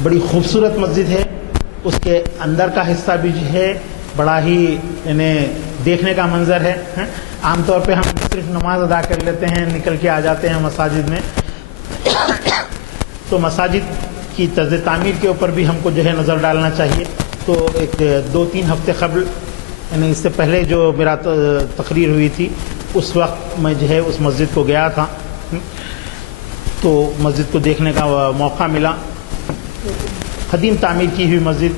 بڑی خوبصورت مسجد ہے۔ اس کے اندر کا حصہ بھی جو ہے بڑا ہی یعنی دیکھنے کا منظر ہے. عام طور پہ ہم صرف نماز ادا کر لیتے ہیں, نکل کے آ جاتے ہیں مساجد میں, تو مساجد کی طرز تعمیر کے اوپر بھی ہم کو جو ہے نظر ڈالنا چاہیے. تو ایک 2-3 ہفتے قبل, یعنی اس سے پہلے جو میرا تقریر ہوئی تھی, اس وقت میں جو ہے اس مسجد کو گیا تھا, تو مسجد کو دیکھنے کا موقع ملا. قدیم تعمیر کی ہوئی مسجد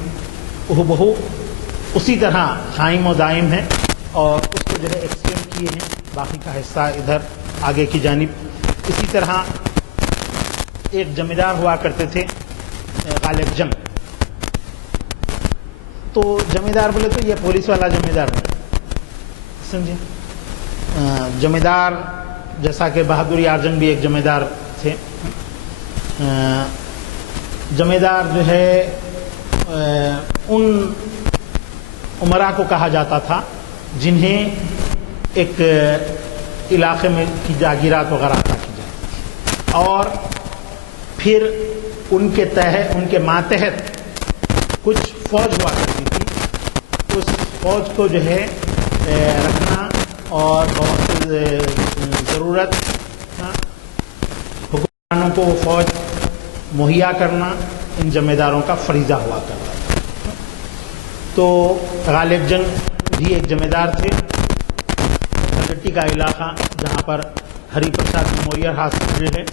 وہ بہو اسی طرح قائم و دائم ہے, اور اس کو جو ہے ایکسٹینڈ کیے ہیں, باقی کا حصہ ادھر آگے کی جانب. اسی طرح ایک جمیندار ہوا کرتے تھے غالب جنگ. تو جمیندار بولے تو یہ پولیس والا جمیندار سمجھے. جمیندار جیسا کہ بہادر یار جنگ بھی ایک جمیندار تھے. جمیندار جو ہے ان عمرا کو کہا جاتا تھا جنہیں ایک علاقے میں کی جاگیرات وغیرہ عطا کی جاتی, اور پھر ان کے ماتحت کچھ فوج ہوا کرتی تھی. اس فوج کو جو ہے رکھنا اور بہت ضرورت حکمرانوں کو وہ فوج مہیا کرنا ان جمینداروں کا فریضہ ہوا کرتا تھا. تو غالب جنگ بھی ایک جمیندار تھے. گٹی کا علاقہ جہاں پر ہری پرساد میموریل ہاسپٹل ہے,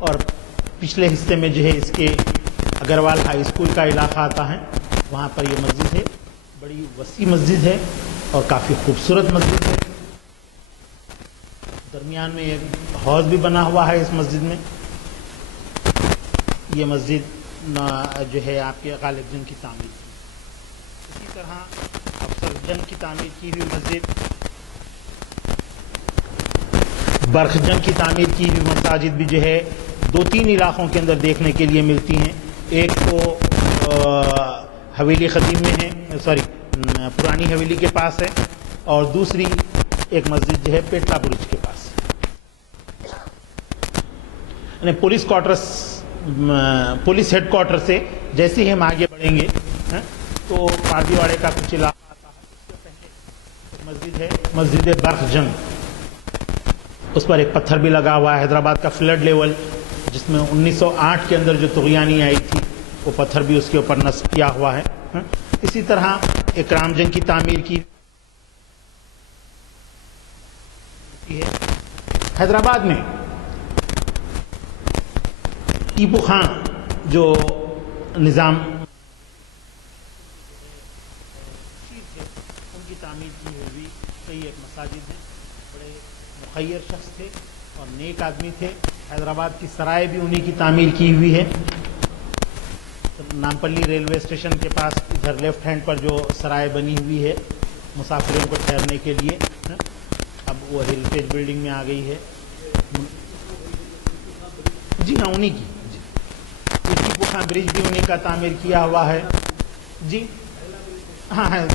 اور پچھلے حصے میں جو ہے اس کے اگروال ہائی اسکول کا علاقہ آتا ہے, وہاں پر یہ مسجد ہے. بڑی وسیع مسجد ہے اور کافی خوبصورت مسجد ہے. درمیان میں ایک حوض بھی بنا ہوا ہے اس مسجد میں. یہ مسجد جو ہے آپ کے غالب جنگ کی تعمیر کی. اسی طرح افسر جنگ کی تعمیر کی ہوئی مسجد, برخ جنگ کی تعمیر کی ہوئی مساجد بھی جو ہے 2-3 علاقوں کے اندر دیکھنے کے لیے ملتی ہیں. ایک تو حویلی قدیم میں ہے, پرانی حویلی کے پاس ہے, اور دوسری ایک مسجد جو ہے پیٹلا برج کے پاس. یعنی police quarters, police headquarter سے جیسے ہی ہم آگے بڑھیں گے تو پاردی واڑے کا کچھ علاقہ آتا ہے. اس سے پہلے مسجد ہے مسجد برخ جنگ. اس پر ایک پتھر بھی لگا ہوا ہے. حیدرآباد کا فلڈ لیول جس میں 1908 کے اندر جو طغیانی آئی تھی, وہ پتھر بھی اس کے اوپر نصب کیا ہوا ہے. اسی طرح اکرام جنگ کی تعمیر کی ہے. حیدرآباد میں ٹیپو خان جو نظام ان کی تعمیر کی ہوئی کئی ایک مساجد ہیں. بڑے مخیر شخص تھے اور نیک آدمی تھے. حیدرآباد کی سرائے بھی انہی کی تعمیر کی ہوئی ہے. نامپلی ریلوے اسٹیشن کے پاس ادھر لیفٹ ہینڈ پر جو سرائے بنی ہوئی ہے مسافروں کو ٹھہرنے کے لیے, اب وہ ہیریٹیج بلڈنگ میں آ گئی ہے. جی ہاں, انہی کی. ٹیپو خان برج بھی انہی کا تعمیر کیا ہوا ہے. جی ہاں ہے,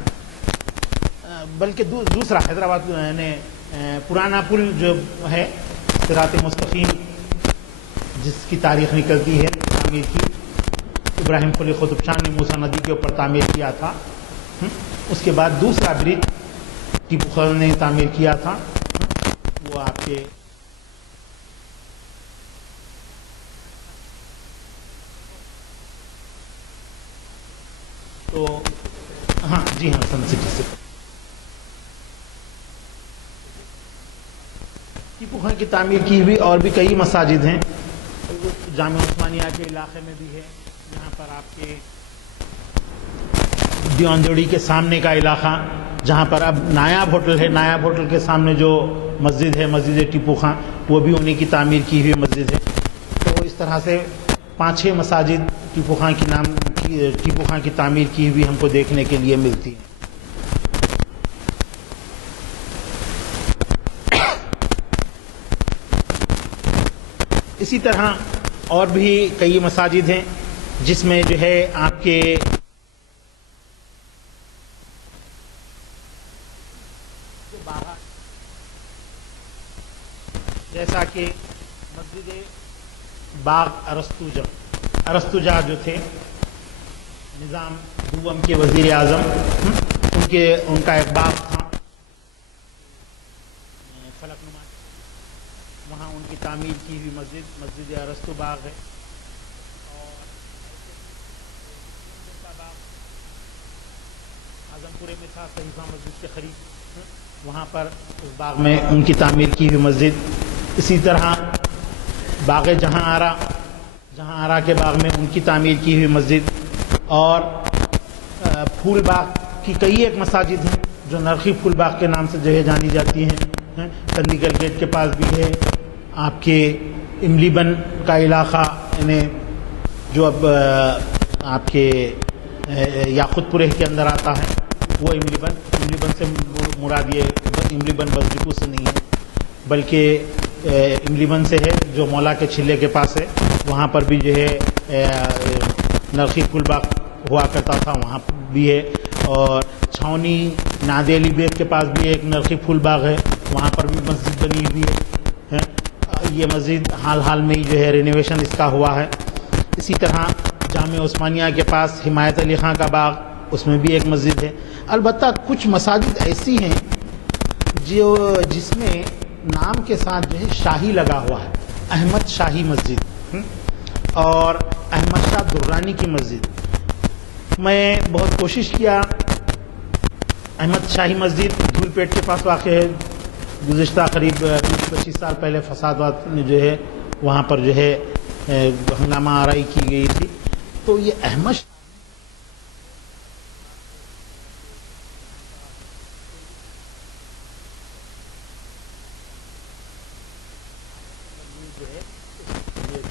بلکہ دوسرا حیدرآباد یعنی پرانا پل جو ہے صراط مستقیم جس کی تاریخ نکلتی ہے تعمیر کی, ابراہیم قلی قطب شاہ نے موسیٰ ندی کے اوپر تعمیر کیا تھا. اس کے بعد دوسرا برج ٹیپو خان نے تعمیر کیا تھا, وہ آپ کے تو ہاں جی ہاں سن سٹی سے. ٹیپو خان کی تعمیر کی ہوئی اور بھی کئی مساجد ہیں. جامعہ عثمانیہ کے علاقے میں بھی ہے, یہاں پر آپ کے دیوان جوڑی کے سامنے کا علاقہ جہاں پر اب نایاب ہوٹل ہے, نایاب ہوٹل کے سامنے جو مسجد ہے مسجد ٹیپو خان, وہ بھی انہی کی تعمیر کی ہوئی مسجد ہے. تو اس طرح سے 5-6 مساجد ٹیپو خان کی تعمیر کی ہوئی ہم کو دیکھنے کے لیے ملتی ہیں. اسی طرح اور بھی کئی مساجد ہیں جس میں جو ہے آپ کے جیسا کہ مسجد باغ ارسطو جا جو تھے نظام دوم کے وزیر اعظم ان کا ایک باغ تھا فلک نما، وہاں ان کی تعمیر کی ہوئی مسجد ارسطو باغ ہے، اور کا باغ اعظم پورے میں تھا صحیفہ مسجد کے قریب، وہاں پر اس باغ میں ان کی تعمیر کی ہوئی مسجد. اسی طرح باغ جہاں آرا کے باغ میں ان کی تعمیر کی ہوئی مسجد، اور پھول باغ کی کئی ایک مساجد ہیں جو نرخی پھول باغ کے نام سے جو ہے جانی جاتی ہیں. چندی گڑھ گیٹ کے پاس بھی ہے، آپ کے املی بن کا علاقہ، یعنی جو اب آپ کے یاقوت پورے کے اندر آتا ہے وہ املی بن سے مراد یہ املی بن بس ڈپو سے نہیں ہے بلکہ املی بن سے ہے جو مولا کے چھلے کے پاس ہے. وہاں پر بھی جو ہے نرخی پھول باغ ہوا کرتا تھا، وہاں بھی ہے. اور چھاونی نادیلی بیگ کے پاس بھی ایک نرخی پھول باغ ہے، وہاں پر بھی مسجد بنی ہوئی ہے. یہ مسجد حال میں ہی جو ہے رینوویشن اس کا ہوا ہے. اسی طرح جامع عثمانیہ کے پاس حمایت علی خان کا باغ، اس میں بھی ایک مسجد ہے. البتہ کچھ مساجد ایسی ہیں جس میں نام کے ساتھ جو ہے شاہی لگا ہوا ہے. احمد شاہی مسجد اور احمد شاہ درانی کی مسجد. میں بہت کوشش کیا. احمد شاہی مسجد دھول پیٹ کے پاس واقع ہے. گزشتہ قریب 20-25 سال پہلے فسادات میں جو ہے وہاں پر جو ہے ہنگامہ آرائی کی گئی تھی. تو یہ احمد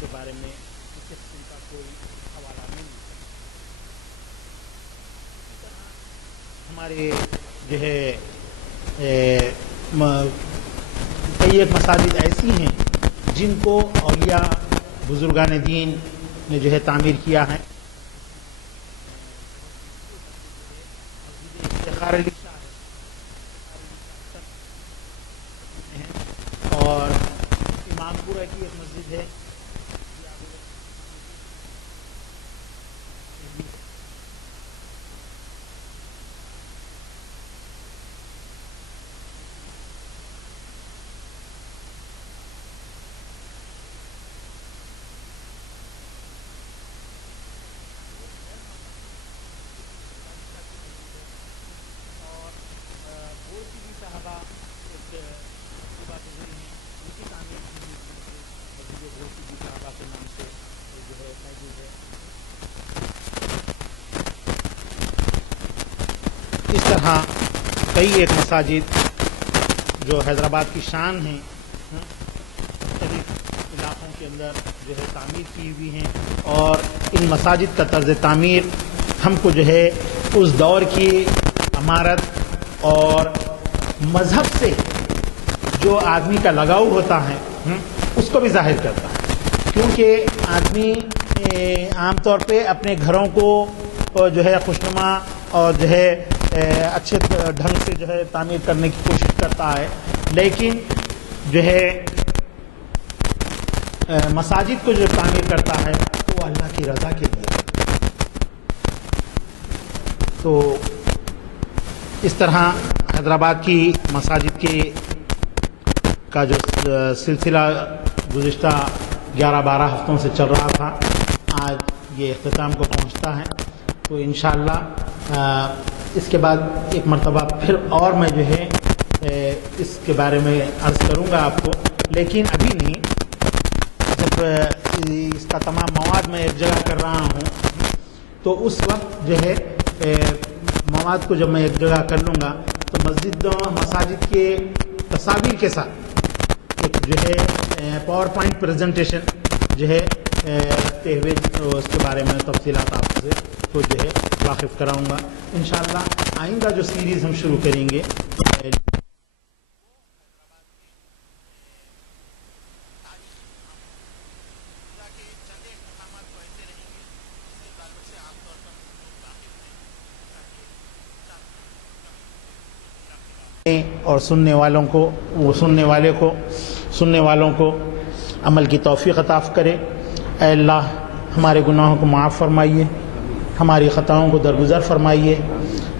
کے بارے میں کسی قسم کا کوئی حوالہ نہیں. ہمارے جو ہے کئی ایک مساجد ایسی ہیں جن کو اولیاء بزرگان دین نے جو ہے تعمیر کیا ہے. اور امام پورہ کی ایک مسجد ہے. اس طرح کئی ایک مساجد جو حیدرآباد کی شان ہیں مختلف علاقوں کے اندر جو ہے تعمیر کی ہوئی ہیں. اور ان مساجد کا طرز تعمیر ہم کو جو ہے اس دور کی عمارت اور مذہب سے جو آدمی کا لگاؤ ہوتا ہے اس کو بھی ظاہر کرتا ہے. کیونکہ آدمی عام طور پہ اپنے گھروں کو جو ہے خوشنما اور جو ہے اچھے ڈھنگ سے جو ہے تعمیر کرنے کی کوشش کرتا ہے، لیکن جو ہے مساجد کو جو تعمیر کرتا ہے وہ اللہ کی رضا کے لیے. تو اس طرح حیدرآباد کی مساجد کا جو سلسلہ گزشتہ 11-12 ہفتوں سے چل رہا تھا آج یہ اختتام کو پہنچتا ہے. تو انشاءاللہ اس کے بعد ایک مرتبہ پھر اور میں جو ہے اس کے بارے میں عرض کروں گا آپ کو، لیکن ابھی نہیں. جب اس کا تمام مواد میں ایک جگہ کر رہا ہوں تو اس وقت جو ہے مواد کو جب میں ایک جگہ کر لوں گا تو مساجد کے تصاویر کے ساتھ ایک جو ہے پاور پوائنٹ پریزنٹیشن جو ہے رکھتے ہوئے اس کے بارے میں تفصیلات آپ سے کو جو ہے واقف کراؤں گا. انشاءاللہ آئندہ جو سیریز ہم شروع کریں گے اور سننے والوں کو عمل کی توفیق عطا کرے. اے اللہ ہمارے گناہوں کو معاف فرمائیے، ہماری خطاؤں کو درگزر فرمائیے۔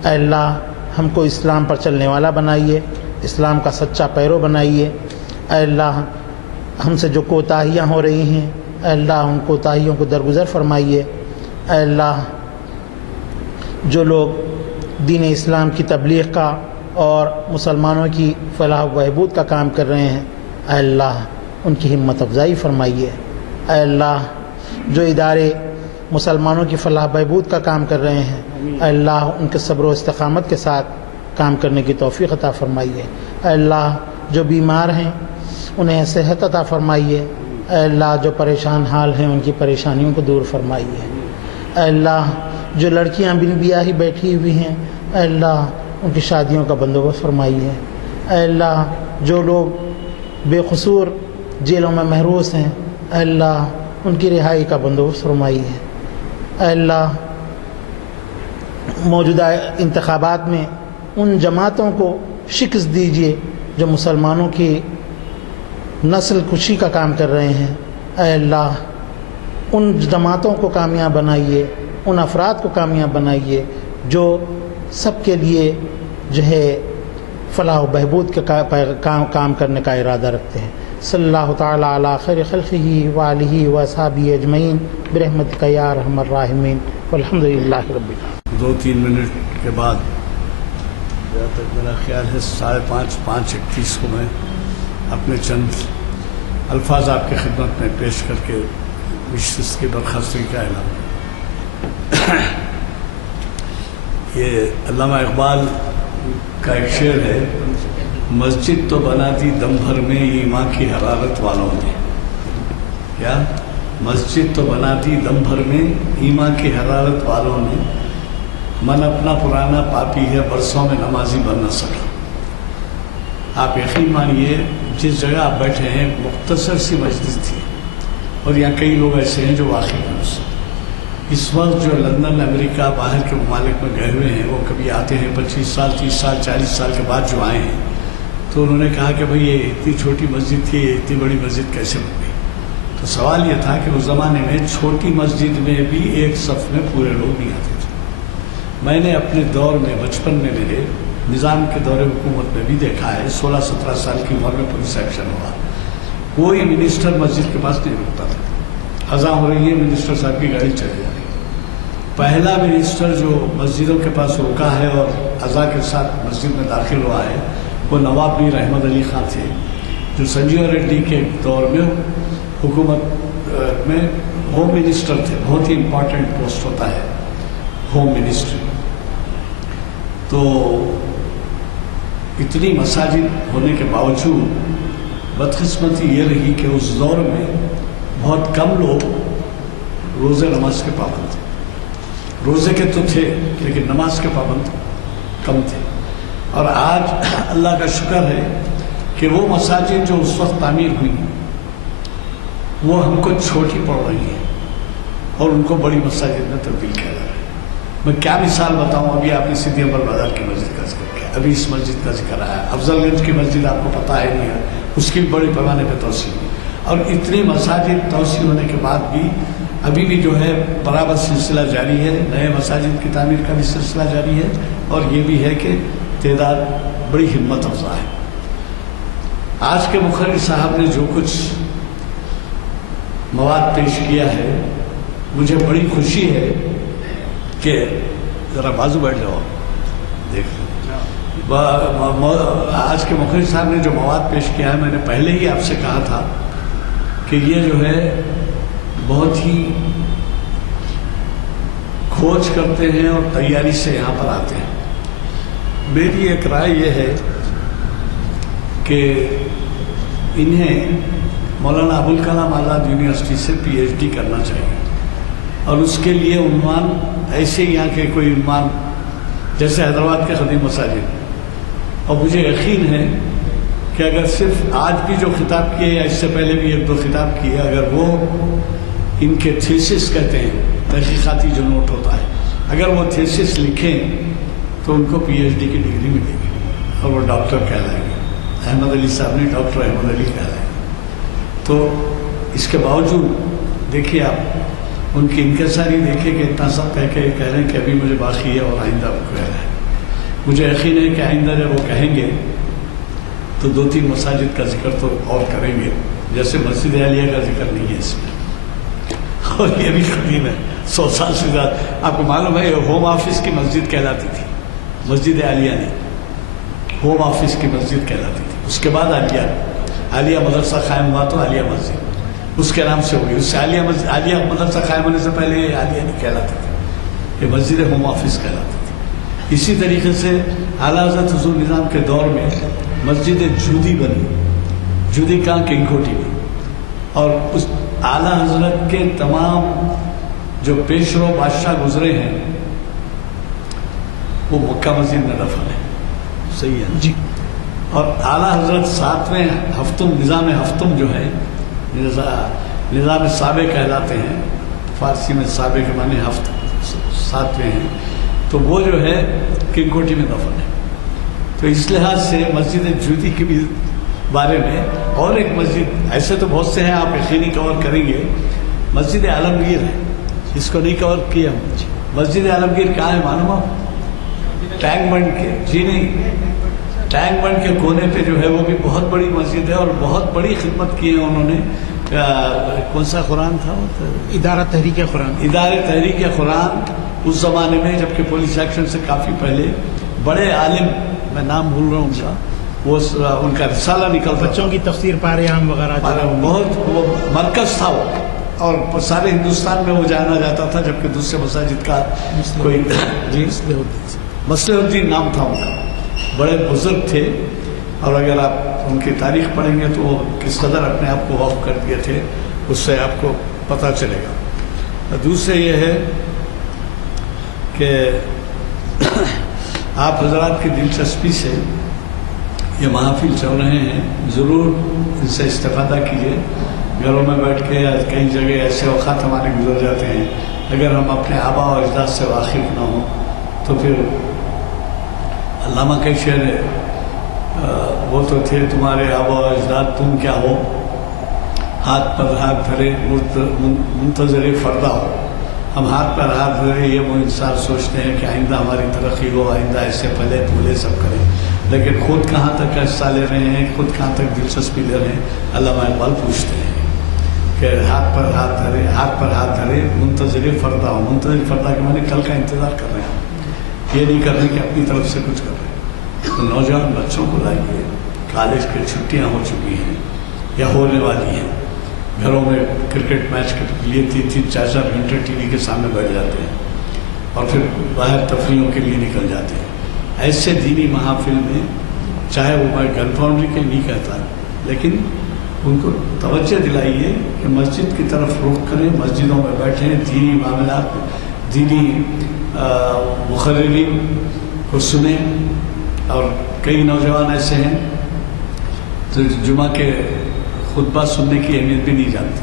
اے اللہ ہم کو اسلام پر چلنے والا بنائیے، اسلام کا سچا پیرو بنائیے۔ اے اللہ ہم سے جو کوتاہیاں ہو رہی ہیں، اے اللہ ان کوتاہیوں کو درگزر فرمائیے۔ اے اللہ جو لوگ دین اسلام کی تبلیغ کا اور مسلمانوں کی فلاح و بہبود کا کام کر رہے ہیں، اے اللہ ان کی ہمت افزائی فرمائیے۔ اے اللہ جو ادارے مسلمانوں کی فلاح بہبود کا کام کر رہے ہیں، اے اللہ ان کے صبر و استقامت کے ساتھ کام کرنے کی توفیق عطا فرمائیے۔ اے اللہ جو بیمار ہیں انہیں صحت عطا فرمائیے۔ اے اللہ جو پریشان حال ہیں ان کی پریشانیوں کو دور فرمائیے۔ اے اللہ جو لڑکیاں بن بیاہی بیٹھی ہوئی ہیں، اے اللہ ان کی شادیوں کا بندوبست فرمائیے۔ اے اللہ جو لوگ بے قصور جیلوں میں محروس ہیں، اے اللہ ان کی رہائی کا بندوبست فرمائیے۔ اے اللہ موجودہ انتخابات میں ان جماعتوں کو شکست دیجیے جو مسلمانوں کی نسل کشی کا کام کر رہے ہیں۔ اے اللہ ان جماعتوں کو کامیاب بنائیے، ان افراد کو کامیاب بنائیے جو سب کے لیے جو ہے فلاح و بہبود کا کام کرنے کا ارادہ رکھتے ہیں۔ صلی اللہ تعالی علی خیر خلقہ وآلہ وصحبہ اجمعین برحمتک یا ارحم الراحمین والحمد للہ رب العالمین۔ 2-3 منٹ کے بعد جہاں تک میرا خیال ہے 5:31 کو میں اپنے چند الفاظ آپ کی خدمت میں پیش کر کے نشست کی برخاستگی کا اعلان۔ یہ علامہ اقبال کا ایک شعر ہے، مسجد تو بنا دی دم بھر میں ایمان کی حرارت والوں نے۔ کیا؟ مسجد تو بنا دی دم بھر میں ایمان کی حرارت والوں نے، من اپنا پرانا پاپی ہے برسوں میں نمازی بن نہ سکا۔ آپ یقین مانیے جس جگہ آپ بیٹھے ہیں مختصر سی مسجد تھی، اور یہاں کئی لوگ ایسے ہیں جو واقعی ہیں اس سے۔ اس وقت جو لندن، امریکہ، باہر کے ممالک میں گئے ہوئے ہیں، وہ کبھی آتے ہیں 25 سال 30 سال 40 سال کے بعد جو آئے ہیں، تو انہوں نے کہا کہ بھئی یہ اتنی چھوٹی مسجد تھی، یہ اتنی بڑی مسجد کیسے بن گئی؟ تو سوال یہ تھا کہ اس زمانے میں چھوٹی مسجد میں بھی ایک صف میں پورے لوگ نہیں آتے تھے۔ میں نے اپنے دور میں بچپن میں میرے نظام کے دور حکومت میں بھی دیکھا ہے، 16-17 سال کی عمر میں پولیس ایکشن ہوا، کوئی منسٹر مسجد کے پاس نہیں رکتا تھا۔ اذان ہو رہی ہے، منسٹر صاحب کی گاڑی چلی جا رہی ہے۔ پہلا منسٹر جو مسجدوں کے پاس رکا ہے اور اذان کے ساتھ مسجد میں داخل ہوا ہے وہ نواب میر احمد علی خان تھے، جو سنجیو ریڈی کے دور میں حکومت میں ہوم منسٹر تھے۔ بہت ہی امپورٹنٹ پوسٹ ہوتا ہے ہوم منسٹری۔ تو اتنی مساجد ہونے کے باوجود بدقسمتی یہ رہی کہ اس دور میں بہت کم لوگ روزے نماز کے پابند تھے۔ روزے کے تو تھے لیکن نماز کے پابند کم تھے۔ اور آج اللہ کا شکر ہے کہ وہ مساجد جو اس وقت تعمیر ہوئی وہ ہم کو چھوٹی پڑ رہی ہیں اور ان کو بڑی مساجد میں تبدیل کیا جا رہا ہے۔ میں کیا مثال بتاؤں، ابھی آپ نے سیدھی امر بازار کی مسجد کا ذکر کیا، ابھی اس مسجد کا ذکر آیا، افضل گنج کی مسجد آپ کو پتہ ہے نہیں ہے، اس کی بڑے پیمانے پہ توسیع ہوئی، اور اتنی مساجد توسیع ہونے کے بعد بھی ابھی بھی جو ہے برابر سلسلہ جاری ہے، نئے مساجد کی تعمیر کا بھی سلسلہ جاری ہے، اور یہ بھی ہے کہ تعداد بڑی ہمت افزا ہے۔ آج کے مقرر صاحب نے جو کچھ مواد پیش کیا ہے مجھے بڑی خوشی ہے کہ ذرا بازو بیٹھ جاؤ دیکھ لو۔ آج کے مقرر صاحب نے جو مواد پیش کیا ہے میں نے پہلے ہی آپ سے کہا تھا کہ یہ جو ہے بہت ہی کھوج کرتے ہیں اور تیاری سے یہاں پر آتے ہیں۔ میری ایک رائے یہ ہے کہ انہیں مولانا ابوالکلام آزاد یونیورسٹی سے پی ایچ ڈی کرنا چاہیے، اور اس کے لیے عنوان ایسے یہاں کے کوئی عنوان جیسے حیدرآباد کے قدیم مساجد، اور مجھے یقین ہے کہ اگر صرف آج بھی جو خطاب کیے یا اس سے پہلے بھی 1-2 خطاب کیے، اگر وہ ان کے تھیسس کہتے ہیں تحقیقاتی جو نوٹ ہوتا ہے، اگر وہ تھیسس لکھیں تو ان کو پی ایچ ڈی کی ڈگری ملے گی اور وہ ڈاکٹر کہلائیں گے۔ احمد علی صاحب نے ڈاکٹر احمد علی کہلائیں گے۔ تو اس کے باوجود دیکھیے آپ ان کی انکساری دیکھے کہ اتنا سب کہہ رہے ہیں کہ ابھی مجھے باقی ہے اور آئندہ وہ کہہ رہے ہیں. مجھے یقین ہے کہ آئندہ جب وہ کہیں گے تو 2-3 مساجد کا ذکر تو اور کریں گے، جیسے مسجد عالیہ کا ذکر نہیں ہے اس میں، اور یہ بھی قدیم ہے 100 سال سے زیادہ. آپ کو معلوم ہے یہ ہوم آفس کی مسجد کہلاتی تھی، مسجد عالیہ نہیں، ہوم آفس کی مسجد کہلاتی تھی. اس کے بعد عالیہ مدرسہ قائم ہوا تو عالیہ مسجد اس کے نام سے ہوگی. اس سے عالیہ مدرسہ قائم ہونے سے پہلے یہ عالیہ نہیں کہلاتی تھی، یہ مسجد ہوم آفس کہلاتی تھی. اسی طریقے سے اعلیٰ حضرت حضور نظام کے دور میں مسجد جودی بنی. جودی کہاں؟ کنگ کوٹھی میں. اور اس اعلیٰ حضرت کے تمام جو پیشرو بادشاہ گزرے ہیں وہ مکہ مسجد میں دفن ہے. صحیح ہے جی. اور اعلیٰ حضرت 7ویں ہفتم، نظام ہفتم جو ہے، نظام سابق کہلاتے ہیں، فارسی میں سابق کے معنی ہفت 7ویں ہیں، تو وہ جو ہے کنگ کوٹھی میں دفن ہے. تو اس لحاظ سے مسجد جودی کے بھی بارے میں، اور ایک مسجد ایسے تو بہت سے ہیں آپ یقینی کور کریں گے، مسجد عالمگیر ہے، اس کو نہیں کور کیا. مسجد عالمگیر کہاں ہے معلوم آپ؟ ٹینک بنڈ کے، جی نہیں، ٹینک بنڈ کے کونے پہ جو ہے وہ بھی بہت بڑی مسجد ہے، اور بہت بڑی خدمت کی ہے انہوں نے. کون سا قرآن تھا وہ؟ ادارہ تحریک قرآن. ادارے تحریک قرآن اس زمانے میں، جبکہ پولیس ایکشن سے کافی پہلے، بڑے عالم، میں نام بھول رہا ہوں ان کا، وہ ان کا رسالہ نکلتا، بچوں کی تفسیر پارے عام وغیرہ، بہت وہ مرکز تھا وہ، اور سارے ہندوستان میں وہ جانا جاتا تھا، جبکہ دوسرے مساجد کا کوئی جی مصلح الدین نام تھا ان کا. بڑے بزرگ تھے، اور اگر آپ ان کی تاریخ پڑھیں گے تو وہ کس قدر اپنے آپ کو وقف کر دیے تھے اس سے آپ کو پتہ چلے گا. دوسرے یہ ہے کہ آپ حضرات کی دلچسپی سے یہ محافل چل رہے ہیں، ضرور ان سے استفادہ کیجیے. گھروں میں بیٹھ کے یا کئی جگہ ایسے اوقات ہمارے گزر جاتے ہیں، اگر ہم اپنے آبا و اجداد سے واقف نہ ہوں تو پھر علامہ کا شعر ہے، وہ تو تھے تمہارے آبا و اجداد، تم کیا ہو، ہاتھ پر ہاتھ دھرے منتظر فردہ ہو. ہم ہاتھ پر ہاتھ دھرے یہ وہ انسان سوچتے ہیں کہ آئندہ ہماری ترقی ہو، آئندہ ایسے پھلے پھولے سب کریں، لیکن خود کہاں تک حصہ لے رہے ہیں، خود کہاں تک دلچسپی لے رہے ہیں. علامہ اقبال پوچھتے ہیں کہ ہاتھ پر ہاتھ دھرے، ہاتھ پر ہاتھ دھرے منتظر فردہ ہو. منتظر فردہ کے معنی کل کا انتظار کر رہے ہیں، یہ نہیں کر رہے کہ اپنی طرف سے کچھ کر رہے ہیں. تو نوجوان بچوں کو لائیے، کالج کی چھٹیاں ہو چکی ہیں یا ہونے والی ہیں، گھروں میں کرکٹ میچ کے لیے 3-3 4-4 گھنٹے ٹی وی کے سامنے بیٹھ جاتے ہیں، اور پھر باہر تفریحوں کے لیے نکل جاتے ہیں. ایسے دینی محافل میں، چاہے وہ میں گن فاؤنڈری کے نہیں کہتا، لیکن ان کو توجہ دلائیے کہ مسجد کی طرف رخ کریں، مسجدوں میں بیٹھیں، دینی معاملات، دینی مقررین کو سنیں. اور کئی نوجوان ایسے ہیں جو جمعہ کے خطبہ سننے کی اہمیت بھی نہیں جانتے.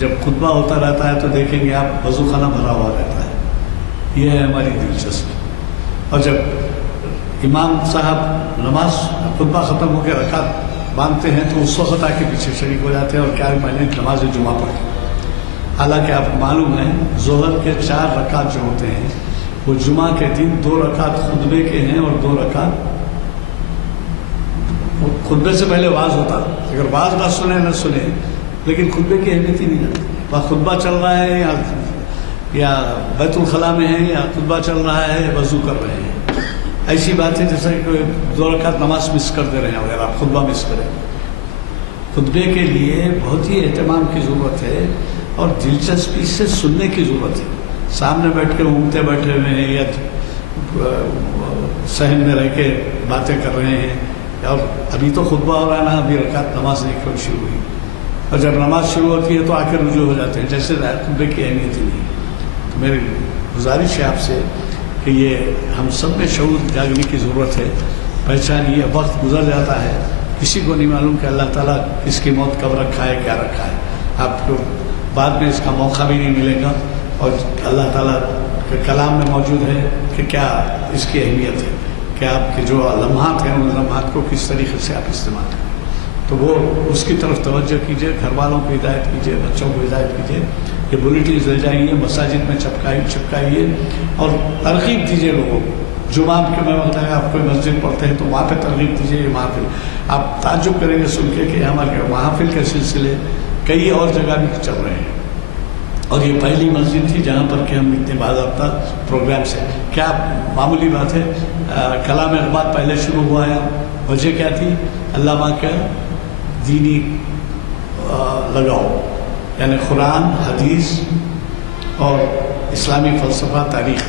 جب خطبہ ہوتا رہتا ہے تو دیکھیں گے آپ وضو خانہ بھرا ہوا رہتا ہے. یہ ہے ہماری دلچسپی. اور جب امام صاحب نماز خطبہ ختم ہو کے رکعت باندھتے ہیں تو اس وقت آ کے پیچھے شریک ہو جاتے ہیں اور کیا میں نے نماز جمعہ پڑھی. حالانکہ آپ کو معلوم ہے ظہر کے 4 رکعت جو ہوتے ہیں وہ جمعہ کے دن 2 رکعت خطبے کے ہیں اور 2 رکعت خطبے سے پہلے واز ہوتا. اگر واز نہ سنیں لیکن خطبے کی اہمیت ہی نہیں جانتے. وہاں خطبہ چل رہا ہے یا بیت الخلاء میں ہے یا خطبہ چل رہا ہے وضو کر رہے ہیں. ایسی بات ہے جیسا کہ 2 رکعت نماز مس کر دے رہے ہیں اگر آپ خطبہ مس کریں. خطبے کے لیے بہت ہی اہتمام کی ضرورت ہے اور دلچسپی سے سننے کی ضرورت ہے. سامنے بیٹھ کے اونگتے بیٹھے ہوئے ہیں یا صحن میں رہ کے باتیں کر رہے ہیں، اور ابھی تو خطبہ ہو رہا ہے نا، ابھی رکعت نماز نہیں شروع ہوئی، اور جب نماز شروع ہوتی ہے تو آ کے رجوع ہو جاتے ہیں جیسے خطبے کی اہمیت ہی نہیں. تو میری گزارش ہے آپ سے کہ یہ ہم سب میں شعور جاگنے کی ضرورت ہے. پہچانیے وقت گزر جاتا ہے، کسی کو نہیں معلوم کہ اللہ تعالیٰ کس کی موت کب رکھا ہے، کیا رکھا ہے. آپ کو بعد میں اس کا موقع بھی نہیں ملے گا، اور اللہ تعالیٰ کے کلام میں موجود ہے کہ کیا اس کی اہمیت ہے، کہ آپ کے جو لمحات ہیں ان لمحات کو کس طریقے سے آپ استعمال کریں. تو وہ اس کی طرف توجہ کیجیے، گھر والوں کو ہدایت کیجیے، بچوں کو ہدایت کیجیے. یہ بلیٹنز لے جائیے، مساجد میں چپکائیے اور ترغیب دیجیے لوگوں کو۔ جمعہ کے میں وقت ہے، آپ کوئی مسجد پڑھتے ہیں تو وہاں پہ ترغیب دیجیے، یہ محافل آپ تعجب کریں گے سن کے کہ ہمارے محافل کے سلسلے کئی اور جگہ بھی چل رہے ہیں، اور یہ پہلی مسجد تھی جہاں پر کہ ہم اتنے باضابطہ پروگرام سے، کیا معمولی بات ہے، کلام اقبال پہلے شروع ہوا ہے، وجہ کیا تھی؟ علامہ کا دینی لگاؤ، یعنی قرآن، حدیث اور اسلامی فلسفہ، تاریخ،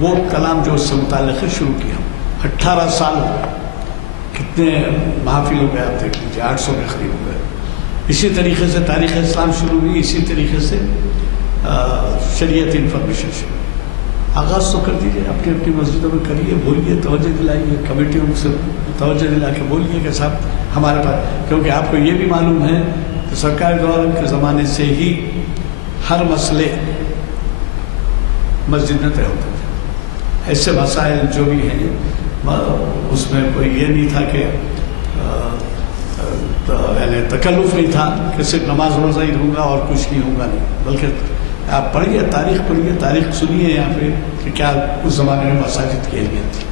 وہ کلام جو اس سے متعلق ہے شروع کیا۔ 18 سال ہو گئے، کتنے محافل ہو گئے آپ دیکھ لیجیے، 800 کے قریب ہو گئے۔ اسی طریقے سے تاریخ اسلام شروع ہوئی، اسی طریقے سے شریعت انفارمیشن شروع۔ آغاز تو کر دیجیے، اپنی اپنی مسجدوں میں کریے، بولیے، توجہ دلائیے، کمیٹیوں سے توجہ دلا کے بولیے کہ صاحب ہمارے پاس، کیونکہ آپ کو یہ بھی معلوم ہے کہ سرکار دور کے زمانے سے ہی ہر مسئلے مسجد میں طے ہوتے تھے۔ ایسے مسائل جو بھی ہیں اس میں کوئی یہ نہیں تھا کہ یعنی تکلف نہیں تھا کہ صرف نماز روزہ ہی ہوں گا اور کچھ نہیں ہوگا، نہیں، بلکہ آپ پڑھیے، تاریخ پڑھیے، تاریخ سنیے یہاں پہ کہ کیا اس زمانے میں مساجد کی اہمیت تھی۔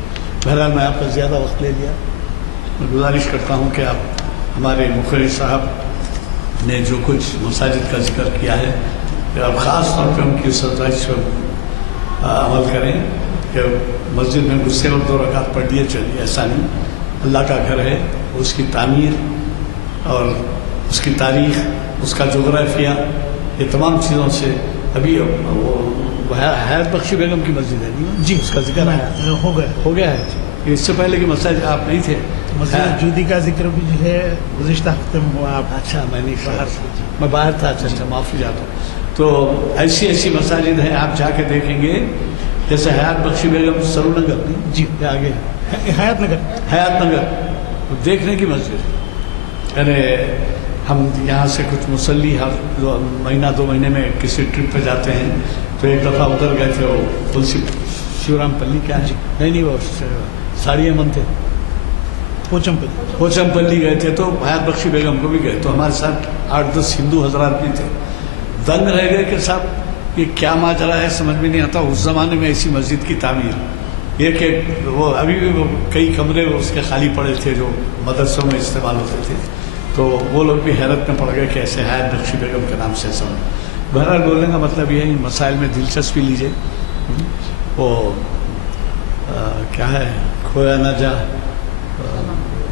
بہرحال میں آپ کا زیادہ وقت لے لیا، میں گزارش کرتا ہوں کہ آپ ہمارے مخرج صاحب نے جو کچھ مساجد کا ذکر کیا ہے کہ آپ خاص طور پہ ان کی ستائش پر عمل کریں کہ مسجد میں گھسے اور 2 رکعت پڑھ لیے چلیے، ایسا نہیں۔ اللہ کا گھر ہے، اس کی تعمیر اور اس کی تاریخ، اس کا جغرافیہ، یہ تمام چیزوں سے ابھی وہ حیات بخشی بیگم کی مسجد ہے جی، اس کا ذکر ہو گیا ہے جی، اس سے پہلے کی مسجد آپ نہیں تھے۔ مسجد جودی کا ذکر بھی جو ہے گزشتہ ہفتے میں ہوا۔ آپ اچھا، میں باہر تھا، اچھا معافی چاہتا ہوں۔ تو ایسی مساجد ہیں، آپ جا کے دیکھیں گے، جیسے حیات بخشی بیگم سرو نگر، جی آگے حیات نگر دیکھنے کی مسجد، یعنی ہم یہاں سے کچھ مسلی ہر مہینہ 2 مہینے میں کسی ٹرپ پہ جاتے ہیں، تو ایک دفعہ ادھر گئے تھے، وہ تلسی شیورام پلی کیا ہے، نہیں وہ ساڑی امن تھے، پوچم پلی گئے تھے، تو حیات بخشی بیگم کو بھی گئے، تو ہمارے ساتھ 8-10 ہندو حضرات بھی تھے۔ دنگ رہ گئے کہ صاحب یہ کیا ماجرا ہے، سمجھ میں نہیں آتا، اس زمانے میں ایسی مسجد کی تعمیر، یہ کہ وہ ابھی بھی وہ کئی کمرے اس کے خالی پڑے تھے جو مدرسوں میں استعمال ہوتے تھے، تو وہ لوگ بھی حیرت میں پڑ گئے کہ ایسے حیات بخشی بیگم کے نام سے سب۔ بہرحال بولنے کا مطلب یہ ہے، ان مسائل میں دلچسپی لیجیے۔ وہ کیا ہے، کھویا نہ جا،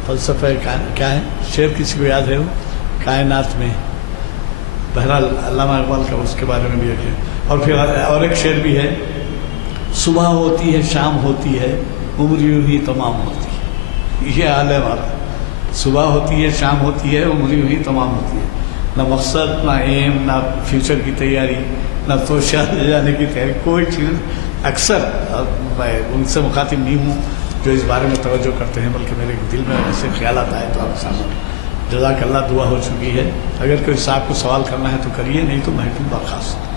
فلسفہ کیا ہے، شعر کسی کو یاد ہے، وہ کائنات میں، بہرحال علامہ اقبال کا اس کے بارے میں بھی ہے۔ اور پھر اور ایک شعر بھی ہے، صبح ہوتی ہے شام ہوتی ہے عمر یوں ہی تمام ہوتی ہے، یہ حال ہے ہمارا، صبح ہوتی ہے شام ہوتی ہے عمر یوں ہی تمام ہوتی ہے، نہ مقصد، نہ ایم، نہ فیوچر کی تیاری، نہ تو شاید لے جانے کی تیاری، کوئی چیز۔ اکثر میں ان سے مخاطب نہیں ہوں جو اس بارے میں توجہ کرتے ہیں، بلکہ میرے دل میں ایسے خیالات آئے تو آپ سامنے۔ جزاک اللہ، دعا ہو چکی ہے، اگر کوئی صاحب کو سوال کرنا ہے تو کریے، نہیں تو محفل برخاست۔